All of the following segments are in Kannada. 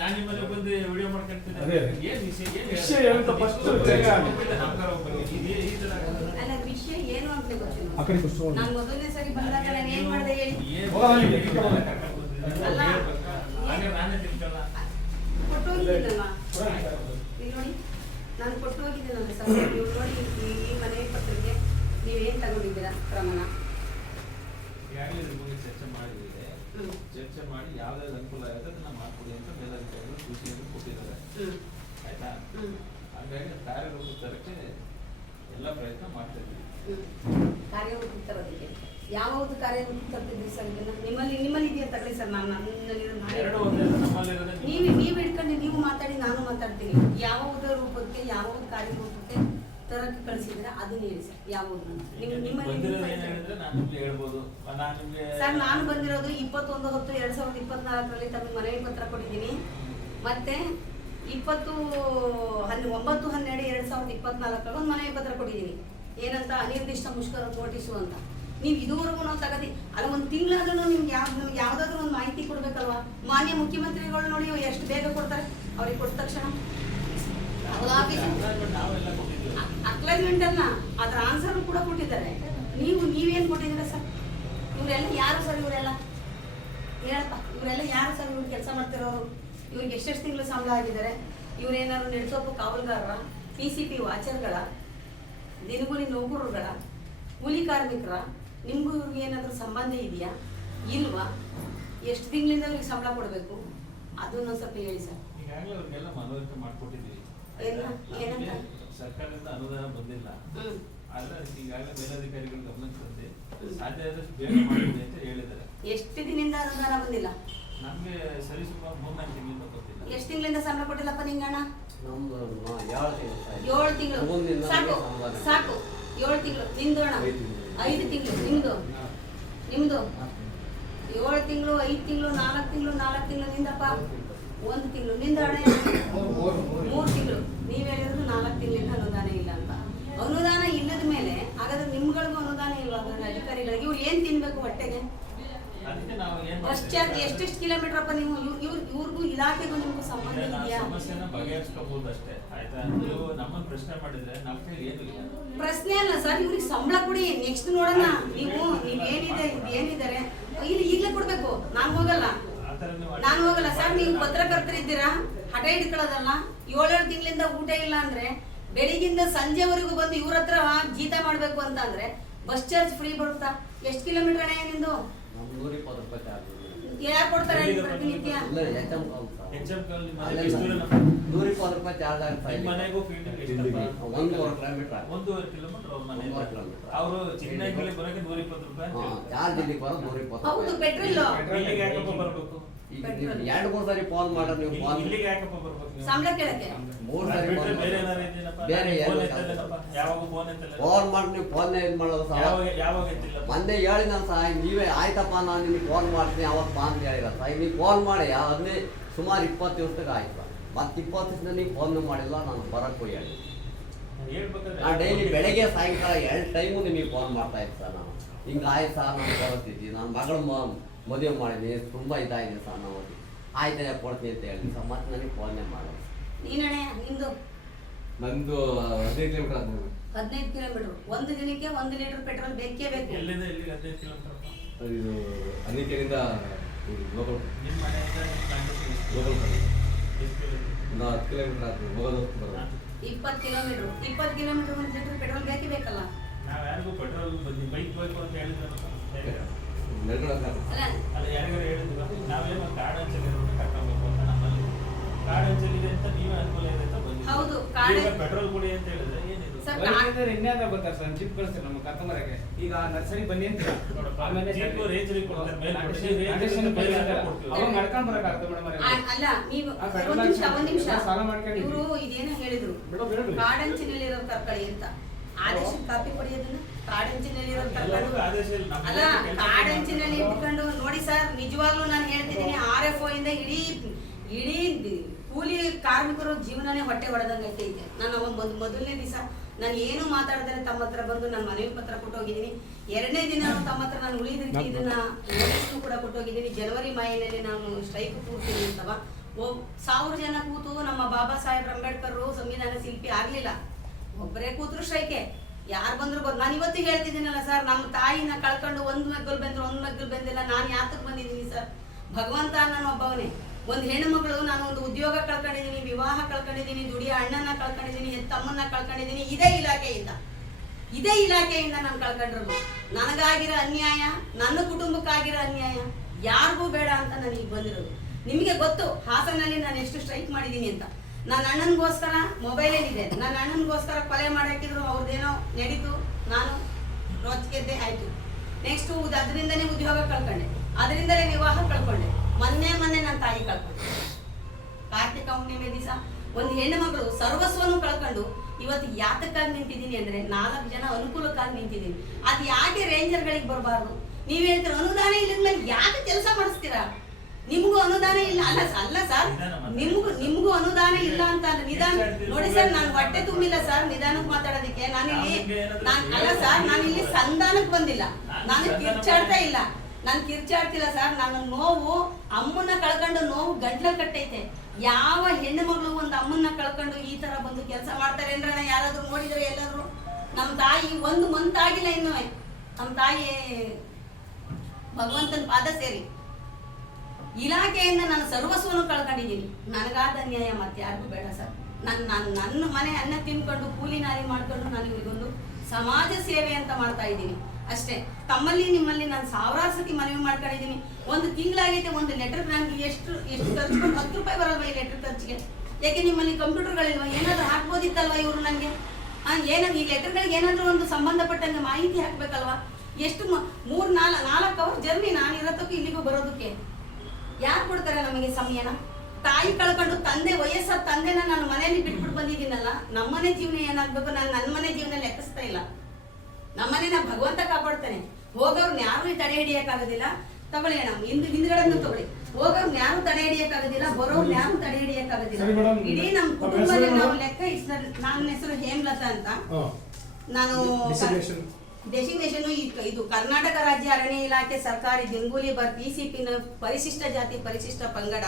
ನಾನು ನಿಮ್ಮಲ್ಲಿ ಬಂದು ವಿಡಿಯೋ ಮಾಡ್ಕೊಂತೀನಿ. ಏನು ವಿಷಯ ಏನು ಫಸ್ಟ್ ಅಲ್ಲ ವಿಷಯ ಏನು ಅಂತ ಗೊತ್ತಿಲ್ಲ. ಆ ಕಡೆ ಕುಸ್ತು ನಾನು ಮೊದಲನೇ ಸರಿ ಬಂದಾಗ ನಾನು ಏನು ಮಾಡಿದೆ ಹೇಳಿ? ಅಲ್ಲ ನಾನೇ ತಿಳ್ಕೊಳ್ಳ ಕೊಟ್ಟು ಹೋಗಿದ್ದೀನಲ್ವಾ? ಇಲ್ಲಿ ನೋಡಿ, ನಾನು ಕೊಟ್ಟು ಹೋಗಿದ್ದೀನಲ್ಲ ಸರ್. ನೀವು ನೋಡಿ ಈ ಮನೆ ಪತ್ರಕ್ಕೆ ನೀವೇನು ತಗೊಂಡಿದ್ದೀರಾ ಕ್ರಮನ? ಈಗಾಗಲೇ ಇದ್ರ ಬಗ್ಗೆ ಚರ್ಚೆ ಮಾಡಿದ್ದೀವಿ. ಚರ್ಚೆ ಮಾಡಿ ಯಾವ್ದಾದ್ರು ಅನುಕೂಲ ಆಗುತ್ತೆ ಅದನ್ನ ಮಾಡ್ಕೊಡಿ ಅಂತ ಮೇಲಧಿಕಾರಿಗಳು ಸೂಚನೆಯನ್ನು ಕೊಟ್ಟಿದ್ದಾರೆ. ಆಯ್ತಾ? ಹಾಗಾಗಿ ಕಾರ್ಯರೂಪಕ್ಕೆ ತರಕ್ಕೆ ಎಲ್ಲ ಪ್ರಯತ್ನ ಮಾಡ್ತಾ ಇದ್ದೀವಿ. ಕಾರ್ಯರೂಪಕ್ಕೆ ತರೋದಕ್ಕೆ ಯಾವುದು ಕಾರ್ಯರೂಪಕ್ಕೆ ತರ್ತಿದ್ರಿ ಸರ್? ಇದನ್ನ ನಿಮ್ಮಲ್ಲಿ ಇದೆಯಾ ತಗೊಳ್ಳಿ ಸರ್. ಎರಡು ಒಂದೇ ನಮ್ಮಲ್ಲಿರೋದೇ. ನೀವು ಇಟ್ಕೊಂಡು ನೀವು ಮಾತಾಡಿ, ನಾನು ಮಾತಾಡ್ತೀನಿ. ಯಾವುದು ರೂಪಕ್ಕೆ ಯಾವುದು ಕಾರ್ಯರೂಪಕ್ಕೆ ತರಕ್ಕೆ ಕಳಿಸಿದ್ರೆ ಅದನ್ನ ಹೇಳಿ ಸರ್. ಯಾವುದು ಸರ್? ನಾನು ಬಂದಿರೋದು 21/10/2024 ತಮಗೆ ಮನವಿ ಪತ್ರ ಕೊಟ್ಟಿದ್ದೀನಿ. ಮತ್ತೆ 20/9/12/2024 ಒಂದು ಮನವಿ ಪತ್ರ ಕೊಟ್ಟಿದ್ದೀನಿ. ಏನಂತ? ಅನಿರ್ದಿಷ್ಟ ಮುಷ್ಕರ ನೋಟಿಸು ಅಂತ. ನೀವು ಇದುವರೆಗೂ ನಾವು ತಗದಿ ಅಲ್ಲ, ಒಂದು ತಿಂಗಳಾದ್ರೂ ನಿಮ್ಗೆ ಯಾವ್ದಾದ್ರು ಒಂದು ಮಾಹಿತಿ ಕೊಡ್ಬೇಕಲ್ವಾ? ಮಾನ್ಯ ಮುಖ್ಯಮಂತ್ರಿಗಳು ನೋಡಿ ಎಷ್ಟು ಬೇಗ ಕೊಡ್ತಾರೆ. ಅವ್ರಿಗೆ ಕೊಟ್ಟ ತಕ್ಷಣ ಅಕ್ಲಾಜ್ಮೆಂಟ್ ಅಲ್ಲ, ಅದ್ರ ಆನ್ಸರ್ ಕೂಡ ಕೊಟ್ಟಿದ್ದಾರೆ. ನೀವೇನ್ ಕೊಟ್ಟಿದ್ದೀರಾ ಸರ್? ಇವರೆಲ್ಲ ಯಾರು ಸರ್? ಇವರೆಲ್ಲ ಹೇಳಪ್ಪ, ಇವರೆಲ್ಲ ಯಾರು ಸರ್? ಇವ್ರು ಕೆಲಸ ಮಾಡ್ತಿರೋರು, ಇವ್ರಿಗೆ ಎಷ್ಟೆಷ್ಟು ತಿಂಗಳು ಸಂಬಳ ಆಗಿದ್ದಾರೆ? ಇವ್ರೇನಾದ್ರು ನೆಡ್ಸೋப்பு ಕಾವಲುಗಾರರ, PCP ವಾಚರ್ಗಳ, ದಿನಗೂಲಿ ನೌಕರರುಗಳ, ಕೂಲಿ ಕಾರ್ಮಿಕರ? ನಿಮಗೂ ಇವ್ರಿಗೆ ಏನಾದರೂ ಸಂಬಂಧ ಇದೆಯಾ ಇಲ್ವಾ? ಎಷ್ಟು ತಿಂಗಳಿಂದ ಇವ್ರಿಗೆ ಸಂಬಳ ಕೊಡಬೇಕು ಅದನ್ನ ಸ್ವಲ್ಪ ಹೇಳಿ ಸರ್. ಈಗಾಗಲೇ ಅವ್ರಿಗೆಲ್ಲ ಮನವರಿಕೆ ಮಾಡ್ಕೊಟ್ಟಿದ್ದೀವಿ. ಸರ್ಕಾರದಿಂದ ಅನುದಾನ ಬಂದಿಲ್ಲ, ಆದ್ರೆ ಈಗಾಗಲೇ ಮೇಲಧಿಕಾರಿಗಳು ಗಮನಕ್ಕೆ ತಂದೆ ಸಾಧ್ಯ ಆದಷ್ಟು ಬೇಗ ಮಾಡಿದೆ ಅಂತ ಹೇಳಿದ್ದಾರೆ. ಎಷ್ಟು ದಿನದಿಂದ ಅನುದಾನ ಬಂದಿಲ್ಲ? ನಮ್ಗೆ ಸರಿಸುಮಾರು 3-4 ತಿಂಗಳಿಂದ ಗೊತ್ತಿಲ್ಲ. ಎಷ್ಟು ತಿಂಗಳಿಂದ ಸಂಬಳ ಕೊಟ್ಟಿಲ್ಲಪ್ಪ ನಿಂಗಣ್ಣ? 7 ತಿಂಗಳು ಸಾಕು ಸಾಕು. 7 ತಿಂಗಳು ನಿಮ್ದು ಅಣ್ಣ? 5 ತಿಂಗಳು ನಿಮ್ದು? 7 ತಿಂಗಳು, 5 ತಿಂಗಳು, 4 ತಿಂಗಳು, 4 ತಿಂಗಳು ನಿಂದಪ್ಪ. 1 ತಿಂಗಳು ನಿಂದ ಅಣ್ಣ? 3 ತಿಂಗಳು. ನೀವ್ ಹೇಳಿರೋದು 4 ತಿಂಗಳಿಂದ ಅನುದಾನ ಇಲ್ಲ ಅಂತ. ಅನುದಾನ ಇಲ್ಲದ ಮೇಲೆ ಹಾಗಾದ್ರೆ ನಿಮ್ಗಳಿಗೂ ಅನುದಾನ ಇಲ್ವಾ? ಅಧಿಕಾರಿಗಳಿಗೆ ಇವ್ರು ಏನ್ ತಿನ್ಬೇಕು ಹೊಟ್ಟೆಗೆ? ಎಷ್ಟೆಷ್ಟು ಕಿಲೋಮೀಟರ್ ಅಪ್ಪ ನೀವು? ಇವ್ರಿಗೂ ಇಲಾಖೆಗೂ ನಿಮ್ಗೂ ಸಂಬಂಧ ಇದೆಯಾ? ಸಮಸ್ಯೆನ ಬಗೆಹರಿಸ್ಕೋಬಹುದು ಅಷ್ಟೇ. ಆಯ್ತಾ? ನೀವು ನಮ್ಮನ್ನ ಪ್ರಶ್ನೆ ಮಾಡಿದ್ರೆ ನಮ್ಮ ಕೈಲಿ ಏನು ಇಲ್ಲ. ಪ್ರಶ್ನೆ ಅಲ್ಲ ಸರ್, ಇವ್ರಿಗೆ ಸಂಬಳ ಕೊಡಿ, ನೆಕ್ಸ್ಟ್ ನೋಡೋಣ. ಏನಿದ್ದಾರೆ ಇಲ್ಲಿ ಈಗಲೇ ಕೊಡ್ಬೇಕು. ನಾನು ಹೋಗಲ್ಲ ಸರ್. ನೀವು ಪತ್ರಕರ್ತರಿದ್ದೀರಾ, ಹಠ ಹಿಡ್ಕೊಳ್ಳೋದಲ್ಲ. 7 ತಿಂಗಳಿಂದ ಊಟ ಇಲ್ಲ ಅಂದ್ರೆ, ಬೆಳಿಗಿಂದ ಸಂಜೆವರೆಗೂ ಬಂದು ಇವ್ರ ಹತ್ರ ಜೀತ ಮಾಡ್ಬೇಕು ಅಂತ ಅಂದ್ರೆ ಬಸ್ ಚಾರ್ಜ್ ಫ್ರೀ ಬರುತ್ತಾ? ಎಷ್ಟು ಕಿಲೋಮೀಟರ್ ಅಣ್ಣ ನಿಂದು? 120 ರೂಪಾಯಿ ಚಾರ್ಜ್. ಯಾರು ಕೊಡ್ತಾರೆ ಪ್ರತಿನಿತ್ಯ? 120 ರೂಪಾಯಿ ಚಾರ್ಜ್ ಆಗುತ್ತೆ. ಮನೆಗೂ ಫೀಲ್ಡಿಂಗ್ ಎಷ್ಟು? 1.5 ಕಿಲೋಮೀಟರ್. 1.5 ಕಿಲೋಮೀಟರ್ ಅವ್ರ ಮನೆ. ಅವರು ಚಿಕ್ಕನಾಗಿ ಬರೋಕೆ 120 ರೂಪಾಯಿ. ಚಾರ್ಜ್ ಇಲ್ಲಿ ಬರೋದು 120. ಹೌದು, ಪೆಟ್ರೋಲ್ ಇಲ್ಲಿಗೆ ಯಾಕಪ್ಪ ಬರ್ಬೇಕು? 2-3 ಸಾರಿ ಫೋನ್ ಮಾಡಿದ್ರೆ ನೀವು ಫೋನ್ ಇಲ್ಲಿಗೆ ಯಾಕಪ್ಪ ಬರ್ಬೇಕು? ಸಂಬಳ ಕೇಳಕ್ಕೆ 3 ಸಾರಿ ಬೇರೆ ಏನಾದ್ರು ಇದೆಯೇನಪ್ಪ? ಬೇರೆ ಏನು ಯಾವಾಗ ಫೋನ್ ಎತ್ತಲ್ಲ? ಫೋನ್ ಮಾಡಿ ನೀವು ಫೋನ್ ಇದು ಮಾಡೋದು ಸಹ ಯಾವಾಗ ಎತ್ತಿಲ್ಲ? ಮೊನ್ನೆ ಹೇಳಿ ನಾನು ಸಹ ನೀವೇ ಆಯ್ತಪ್ಪ ನಾನು ನಿಮಗೆ ಫೋನ್ ಮಾಡ್ತೀನಿ ಅವತ್ತು ಬಾ ಅಂತ ಹೇಳಿರ ಸಹ ನೀವು ಫೋನ್ ಮಾಡಿ ಅದನ್ನೇ ಸುಮಾರು 20 ದಿವಸದಾಗ ಆಯ್ತು. ಮತ್ತೆ 20 ದಿವಸದಿಂದ ನೀವು ಫೋನ್ ಮಾಡಿಲ್ಲ, ನಾನು ಬರೋಕ್ಕೂ ಹೇಳಿ. ನಾನು ಡೈಲಿ ಬೆಳಗ್ಗೆ ಸಾಯಂಕಾಲ 2 ಟೈಮು ನಿಮಗೆ ಫೋನ್ ಮಾಡ್ತಾ ಇತ್ತು ಸರ್. ನಾನು ಹಿಂಗೆ ಆಯ್ತು ಸರ್, ನಾನು ಬರುತ್ತಿದ್ದಿ, ನಾನು ಮಗಳು ಮದುವೆ ಮಾಡಿದ್ದೀನಿ, ತುಂಬ ಇದಾಗಿದೆ ಸರ್. ನಾವು ಆಯ್ತಾ ಕೊಡ್ತೀನಿ ಅಂತ ಹೇಳಿ ಸರ್, ಮತ್ತೆ ನನಗೆ ಫೋನ್ನೇ ಮಾಡೋದು. ನೀನಣೆ ನಿಂದು? ನಂದು 15 ಕಿಲೋಮೀಟರ್ ಆಗ್ಬೋದು. 15 ಕಿಲೋಮೀಟರ್. ಒಂದು ದಿನಕ್ಕೆ 1 ಲೀಟರ್ ಪೆಟ್ರೋಲ್ ಬೇಕೇ ಬೇಕು. ಎಲ್ಲಿಂದ ಎಲ್ಲಿಗೆ 15 ಕಿಲೋಮೀಟರ್? ಇದು ಅನಿಕೆಯಿಂದ ಲೋಕಲ್ ನಿಮ್ಮ ಮನೆಯಿಂದ ಲೋಕಲ್ ಎಷ್ಟು ಒಂದು 10 ಕಿಲೋಮೀಟರ್ ಆಗ್ಬೋದು. ಹೋಗೋದು ಬರೋದು 20 ಕಿಲೋಮೀಟರ್. 20 ಕಿಲೋಮೀಟರ್ 1 ಲೀಟರ್ ಪೆಟ್ರೋಲ್ ಬೇಕೇ ಬೇಕಲ್ಲ? ನಾವು ಯಾರಿಗೂ ಪೆಟ್ರೋಲ್ ಬಂದು ಬೈಕ್ ಬೇಕು ಅಂತ ಹೇಳಿದ್ರೆ ಅಲ್ಲ ಅಲ್ಲ ಯಾರಿಗಾರು ಹೇಳಿದ್ವಿ ನಾವೇನೋ ಕಾರ್ಡ್ ಹಂಚಲಿ ಕರ್ಕೊಬೇಕು ಅಂತ. ನಮ್ಮಲ್ಲಿ ಕಾರ್ಡ್ ಹಂಚಲಿದೆ ಅಂತ ನೀವೇ ಅನುಕೂಲ ಇದೆ ಅಂತ ಬಂದಿದ್ದೀವಿ. ಹೌದು, ಕಾರ್ಡ್ ಪೆಟ್ರೋಲ್ ಕೊಡಿ ಅಂತ ಹೇಳಿದ್ರೆ ಏನಿದು? ಇನ್ಯಾದ ಗೊತ್ತಾರೆ ಸರ್, ಜೀಪ್ ಕಳಿಸ್ತಾರೆ ನಮ್ಮ ಕರ್ಕೊಂಬರಕ್ಕೆ. ಈಗ ನರ್ಸರಿ ಬನ್ನಿ ಅಂತ ಆಮೇಲೆ ಅವಾಗ ನಡ್ಕೊಂಡ್ ಬರಕಾಗ್ತದೆ ಮೇಡಮ್. ಅಲ್ಲ ನೀವು ಒಂದ್ ನಿಮಿಷ ಸಾಲ ಮಾಡ್ಕೊಂಡು ಇವರು ಇದೇನೋ ಹೇಳಿದ್ರು, ಕಾಡಂಚಿನಲ್ಲಿರೋ ಕರ್ಕಳಿ ಅಂತ. ಆದೇಶ ಕಾಪಿ ಪಡೆಯೋದನ್ನ ಕಾಡಂಚಿನಲ್ಲಿರೋ ಕರ್ಕೊಂಡು ಅಲ್ಲ, ಕಾಡಂಚಿನಲ್ಲಿ ಇಟ್ಕೊಂಡು ನೋಡಿ ಸರ್. ನಿಜವಾಗ್ಲೂ ನಾನು ಹೇಳ್ತಿದ್ದೀನಿ, RFO ಇಂದ ಇಡೀ ಕೂಲಿ ಕಾರ್ಮಿಕರ ಜೀವನನೇ ಹೊಟ್ಟೆ ಹೊಡೆದಂಗೈತೆ ಇದೆ. ನಾನು ಮೊದಲನೇ ದಿವಸ ನಾನು ಏನು ಮಾತಾಡಿದ್ರೆ ತಮ್ಮ ಹತ್ರ ಬಂದು ನಾನು ಮನವಿ ಪತ್ರ ಕೊಟ್ಟೋಗಿದ್ದೀನಿ. 2ನೇ ದಿನ ತಮ್ಮ ಹತ್ರ ನಾನು ಉಳಿದ ರೀತಿ ಇದನ್ನ ನೋಟಿಸ್ನು ಕೂಡ ಕೊಟ್ಟೋಗಿದ್ದೀನಿ. ಜನವರಿ ಮಾಹೆಯಲ್ಲಿ ನಾನು ಸ್ಟ್ರೈಕ್ ಕೂರ್ತೀನಿ ಅಂತವ 1000 ಜನ ಕೂತು ನಮ್ಮ ಬಾಬಾ ಸಾಹೇಬ್ ಅಂಬೇಡ್ಕರ್ ಸಂವಿಧಾನ ಶಿಲ್ಪಿ ಆಗ್ಲಿಲ್ಲ, ಒಬ್ಬರೇ ಕೂತ್ರು ಸ್ಟ್ರೈಕೆ. ಯಾರು ಬಂದ್ರು ನಾನು ಇವತ್ತು ಹೇಳ್ತಿದ್ದೀನಲ್ಲ ಸರ್, ನಮ್ಮ ತಾಯಿನ ಕಳ್ಕೊಂಡು ಒಂದು ಮಗ್ಗಲ್ ಬಂದಿಲ್ಲ. ನಾನು ಯಾತಕ್ಕೆ ಬಂದಿದ್ದೀನಿ ಸರ್? ಭಗವಂತ ನಾನು ಒಬ್ಬವನೇ. ಒಂದು ಹೆಣ್ಣು ಮಗಳು, ನಾನು ಒಂದು ಉದ್ಯೋಗ ಕಳ್ಕೊಂಡಿದ್ದೀನಿ, ವಿವಾಹ ಕಳ್ಕೊಂಡಿದ್ದೀನಿ, ದುಡಿಯ ಅಣ್ಣನ ಕಳ್ಕೊಂಡಿದ್ದೀನಿ, ತಮ್ಮನ್ನ ಕಳ್ಕೊಂಡಿದ್ದೀನಿ. ಇದೇ ಇಲಾಖೆಯಿಂದ ನಾನು ಕಳ್ಕೊಂಡಿರೋದು. ನನಗಾಗಿರೋ ಅನ್ಯಾಯ, ನನ್ನ ಕುಟುಂಬಕ್ಕಾಗಿರೋ ಅನ್ಯಾಯ ಯಾರಿಗೂ ಬೇಡ ಅಂತ ನನಗೆ ಬಂದಿರೋದು. ನಿಮಗೆ ಗೊತ್ತು ಹಾಸನಲ್ಲಿ ನಾನು ಎಷ್ಟು ಸ್ಟ್ರೈಕ್ ಮಾಡಿದ್ದೀನಿ ಅಂತ. ನನ್ನ ಅಣ್ಣನಿಗೋಸ್ಕರ ಮೊಬೈಲ್ ಏನಿದೆ, ನನ್ನ ಅಣ್ಣನಿಗೋಸ್ಕರ ಕೊಲೆ ಮಾಡಾಕಿದ್ರು, ಅವ್ರದ್ದೇನೋ ನಡೀತು, ನಾನು ರೋಚಕೆದ್ದೆ ಆಯ್ತು. ನೆಕ್ಸ್ಟ್ ಅದರಿಂದನೇ ಉದ್ಯೋಗ ಕಳ್ಕೊಂಡೆ, ಅದರಿಂದಲೇ ವಿವಾಹ ಕಳ್ಕೊಂಡೆ. ಮೊನ್ನೆ ನನ್ನ ತಾಯಿ ಕಳ್ಕೊಂಡೆ. ಕಾರ್ತಿಕ ಹುಣ್ಣಿಮೆ ದಿವಸ ಒಂದು ಹೆಣ್ಣು ಮಗಳು ಸರ್ವಸ್ವನು ಕಳ್ಕೊಂಡು ಇವತ್ತು ಯಾತಕ್ಕಾಗಿ ನಿಂತಿದ್ದೀನಿ ಅಂದ್ರೆ 4 ಜನ ಅನುಕೂಲಕ್ಕಾಗಿ ನಿಂತಿದ್ದೀನಿ. ಅದು ಯಾಕೆ ರೇಂಜರ್ಗಳಿಗೆ ಬರಬಾರ್ದು? ನೀವ್ ಹೇಳ್ತೀರ ಅನುದಾನ ಇಲ್ಲದ್ಮೇಲೆ ಯಾಕೆ ಕೆಲಸ ಮಾಡಿಸ್ತೀರಾ? ನಿಮ್ಗೂ ಅನುದಾನ ಇಲ್ಲ ಅಲ್ಲ ಸರ್, ನಿಮ್ಗೂ ಅನುದಾನ ಇಲ್ಲ ಅಂತ ನಿಧಾನ ನೋಡಿ ಸರ್. ನಾನು ಹೊಟ್ಟೆ ತುಂಬಿಲ್ಲ ಸರ್ ನಿಧಾನಕ್ಕೆ ಮಾತಾಡೋದಕ್ಕೆ. ಅಲ್ಲ ಸರ್, ನಾನಿಲ್ಲಿ ಸಂಧಾನಕ್ಕೆ ಬಂದಿಲ್ಲ, ನಾನು ಕಿರ್ಚಾಡ್ತಿಲ್ಲ ಸರ್. ನನ್ನ ನೋವು, ಅಮ್ಮನ್ನ ಕಳ್ಕೊಂಡು ನೋವು ಗಂಟ್ಲ ಕಟ್ಟೈತೆ. ಯಾವ ಹೆಣ್ಣು ಮಗಳು ಒಂದು ಅಮ್ಮನ್ನ ಕಳ್ಕೊಂಡು ಈ ತರ ಬಂದು ಕೆಲಸ ಮಾಡ್ತಾರೆ ಅಂದ್ರೆ ಯಾರಾದ್ರೂ ನೋಡಿದ್ರೆ ಎಲ್ಲಾದ್ರು? ನಮ್ಮ ತಾಯಿ 1 ಮಂತ್ ಆಗಿಲ್ಲ ಇನ್ನೂ, ನಮ್ಮ ತಾಯಿ ಭಗವಂತನ ಪಾದ ಸೇರಿ ಇಲಾಖೆಯಿಂದ ನಾನು ಸರ್ವಸ್ವನು ಕಳ್ಕೊಂಡಿದ್ದೀನಿ. ನನಗಾದ ಅನ್ಯಾಯ ಮತ್ತೆ ಯಾರಿಗೂ ಬೇಡ ಸರ್. ನನ್ನ ಮನೆ ಅನ್ನ ತಿನ್ಕೊಂಡು ಕೂಲಿ ನಾಲಿ ಮಾಡ್ಕೊಂಡು ನಾನು ಇವರಿಗೊಂದು ಸಮಾಜ ಸೇವೆ ಅಂತ ಮಾಡ್ತಾ ಇದ್ದೀನಿ ಅಷ್ಟೇ. ತಮ್ಮಲ್ಲಿ ನಿಮ್ಮಲ್ಲಿ ನಾನು 1000 ಸತಿ ಮನವಿ ಮಾಡ್ಕೊಂಡಿದ್ದೀನಿ. ಒಂದು ತಿಂಗಳಾಗೈತೆ, ಒಂದು ಲೆಟರ್ ನನಗೆ ಎಷ್ಟು ಖರ್ಚು, 10 ರೂಪಾಯಿ ಬರಲ್ವಾ ಈ ಲೆಟರ್ ಖರ್ಚಿಗೆ? ಯಾಕೆ ನಿಮ್ಮಲ್ಲಿ ಕಂಪ್ಯೂಟರ್ಗಳಿಲ್ವಾ? ಏನಾದರೂ ಹಾಕ್ಬೋದಿತ್ತಲ್ವಾ ಇವರು ನನಗೆ? ಏನಾದ್ರು ಈ ಲೆಟರ್ಗಳಿಗೆ ಏನಾದರೂ ಒಂದು ಸಂಬಂಧಪಟ್ಟಂಗೆ ಮಾಹಿತಿ ಹಾಕ್ಬೇಕಲ್ವಾ? ಎಷ್ಟು 3-4 ಅವರ್ ಜರ್ನಿ ನಾನು ಇರೋದಕ್ಕೂ ಇಲ್ಲಿಗೂ ಬರೋದಕ್ಕೆ ಯಾರು ಕೊಡ್ತಾರೆ ನಮಗೆ ಸಮಯನ? ತಾಯಿ ಕಳ್ಕೊಂಡು ವಯಸ್ಸಾದ ತಂದೆನ ನಾನು ಮನೆಯಲ್ಲಿ ಬಿಟ್ಬಿಟ್ಟು ಬಂದಿದ್ದೀನಲ್ಲ. ನಮ್ಮನೆ ಜೀವನ ಏನಾಗ್ಬೇಕು? ನಾನು ನನ್ನ ಮನೆ ಜೀವನ ಲೆಕ್ಕಿಸ್ತಾ ಇಲ್ಲ. ನಮ್ಮನೆನ ಭಗವಂತ ಕಾಪಾಡ್ತಾನೆ. ಹೋಗೋರ್ನ ಯಾರು ತಡೆ ಹಿಡಿಯಕ್ಕಾಗೋದಿಲ್ಲ. ತಗೊಳ್ಳಿ ಅಣ್ಣ, ಹಿಂದ್ಗಡೆ ತಗೊಳ್ಳಿ. ಹೋಗೋರ್ನ ಯಾರು ತಡೆ ಹಿಡಿಯಕ್ಕಾಗೋದಿಲ್ಲ, ಬರೋರ್ನ ಯಾರು ತಡೆ ಹಿಡಿಯಕ್ಕಾಗೋದಿಲ್ಲ. ಇಡೀ ನಮ್ಮ ಕುಟುಂಬದಲ್ಲಿ ನಾವು ಲೆಕ್ಕ ನನ್ನ ಹೆಸರು ಹೇಮಲತಾ ಅಂತ. ನಾನು ಡೆಸಿಗ್ನೇಷನ್ ಇದು ಕರ್ನಾಟಕ ರಾಜ್ಯ ಅರಣ್ಯ ಇಲಾಖೆ ಸರ್ಕಾರಿ ದಿಂಗೂಲಿ ಭರ್ತಿ ಸಿಪಿನ ಪರಿಶಿಷ್ಟ ಜಾತಿ ಪರಿಶಿಷ್ಟ ಪಂಗಡ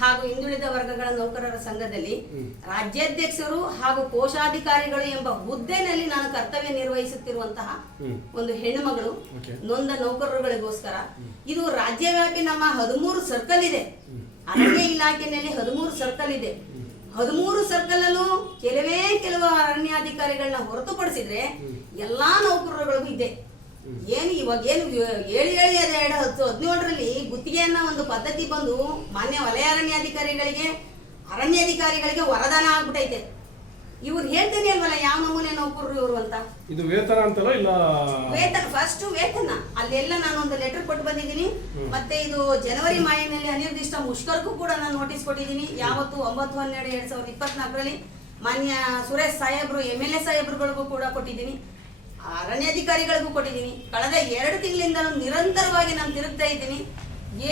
ಹಾಗೂ ಹಿಂದುಳಿದ ವರ್ಗಗಳ ನೌಕರರ ಸಂಘದಲ್ಲಿ ರಾಜ್ಯಾಧ್ಯಕ್ಷರು ಹಾಗೂ ಕೋಶಾಧಿಕಾರಿಗಳು ಎಂಬ ಹುದ್ದೆನಲ್ಲಿ ನಾನು ಕರ್ತವ್ಯ ನಿರ್ವಹಿಸುತ್ತಿರುವಂತಹ ಒಂದು ಹೆಣ್ಣು ಮಗಳು, ನೊಂದ ನೌಕರರುಗಳಿಗೋಸ್ಕರ. ಇದು ರಾಜ್ಯವ್ಯಾಪಿ ನಮ್ಮ 13 ಸರ್ಕಲ್ ಇದೆ. ಅರಣ್ಯ ಇಲಾಖೆಯಲ್ಲಿ 13 ಸರ್ಕಲ್ ಇದೆ. 13 ಸರ್ಕಲ್ ಅಲ್ಲೂ ಕೆಲವು ಅರಣ್ಯಾಧಿಕಾರಿಗಳನ್ನ ಹೊರತುಪಡಿಸಿದ್ರೆ ಎಲ್ಲಾ ನೌಕರರುಗಳಿಗೂ ಇದೆ. ಏನು ಇವಾಗೇನು ಹೇಳಿ 2017ರಲ್ಲಿ ಗುತ್ತಿಗೆಯನ್ನ ಒಂದು ಪದ್ಧತಿ ಬಂದು ಮಾನ್ಯ ವಲಯ ಅರಣ್ಯಾಧಿಕಾರಿಗಳಿಗೆ ವರದಾನ ಆಗ್ಬಿಟ್ಟೈತೆ. ಇವ್ರು ಹೇಳ್ತೇನೆ ಅಲ್ವಲ್ಲ ಯಾವ ನಮೂನೆ ನೌಕರರು ಇವರು ಅಂತ. ಇದು ವೇತನ ಅಂತಲ್ಲ, ಇಲ್ಲ ಫಸ್ಟ್ ವೇತನ ಅಲ್ಲೆಲ್ಲ ನಾನು ಒಂದು ಲೆಟರ್ ಕೊಟ್ಟು ಬಂದಿದ್ದೀನಿ. ಮತ್ತೆ ಇದು ಜನವರಿ ಮಾಹಿತಿಯಲ್ಲಿ ಅನಿರ್ದಿಷ್ಟ ಮುಷ್ಕರಕ್ಕೂ ಕೂಡ ನಾನು ನೋಟಿಸ್ ಕೊಟ್ಟಿದ್ದೀನಿ. ಯಾವತ್ತು 9/12/2024ರಲ್ಲಿ ಮಾನ್ಯ ಸುರೇಶ್ ಸಾಹೇಬ್ರು MLA ಸಾಹೇಬ್ರುಗಳಿಗೂ ಕೂಡ ಕೊಟ್ಟಿದ್ದೀನಿ, ಅರಣ್ಯಾಧಿಕಾರಿಗಳಿಗೂ ಕೊಟ್ಟಿದ್ದೀನಿ. ಕಳೆದ 2 ತಿಂಗಳಿಂದ ನಿರಂತರವಾಗಿ ನಾನು ತಿರುಗ್ತಾ ಇದ್ದೀನಿ.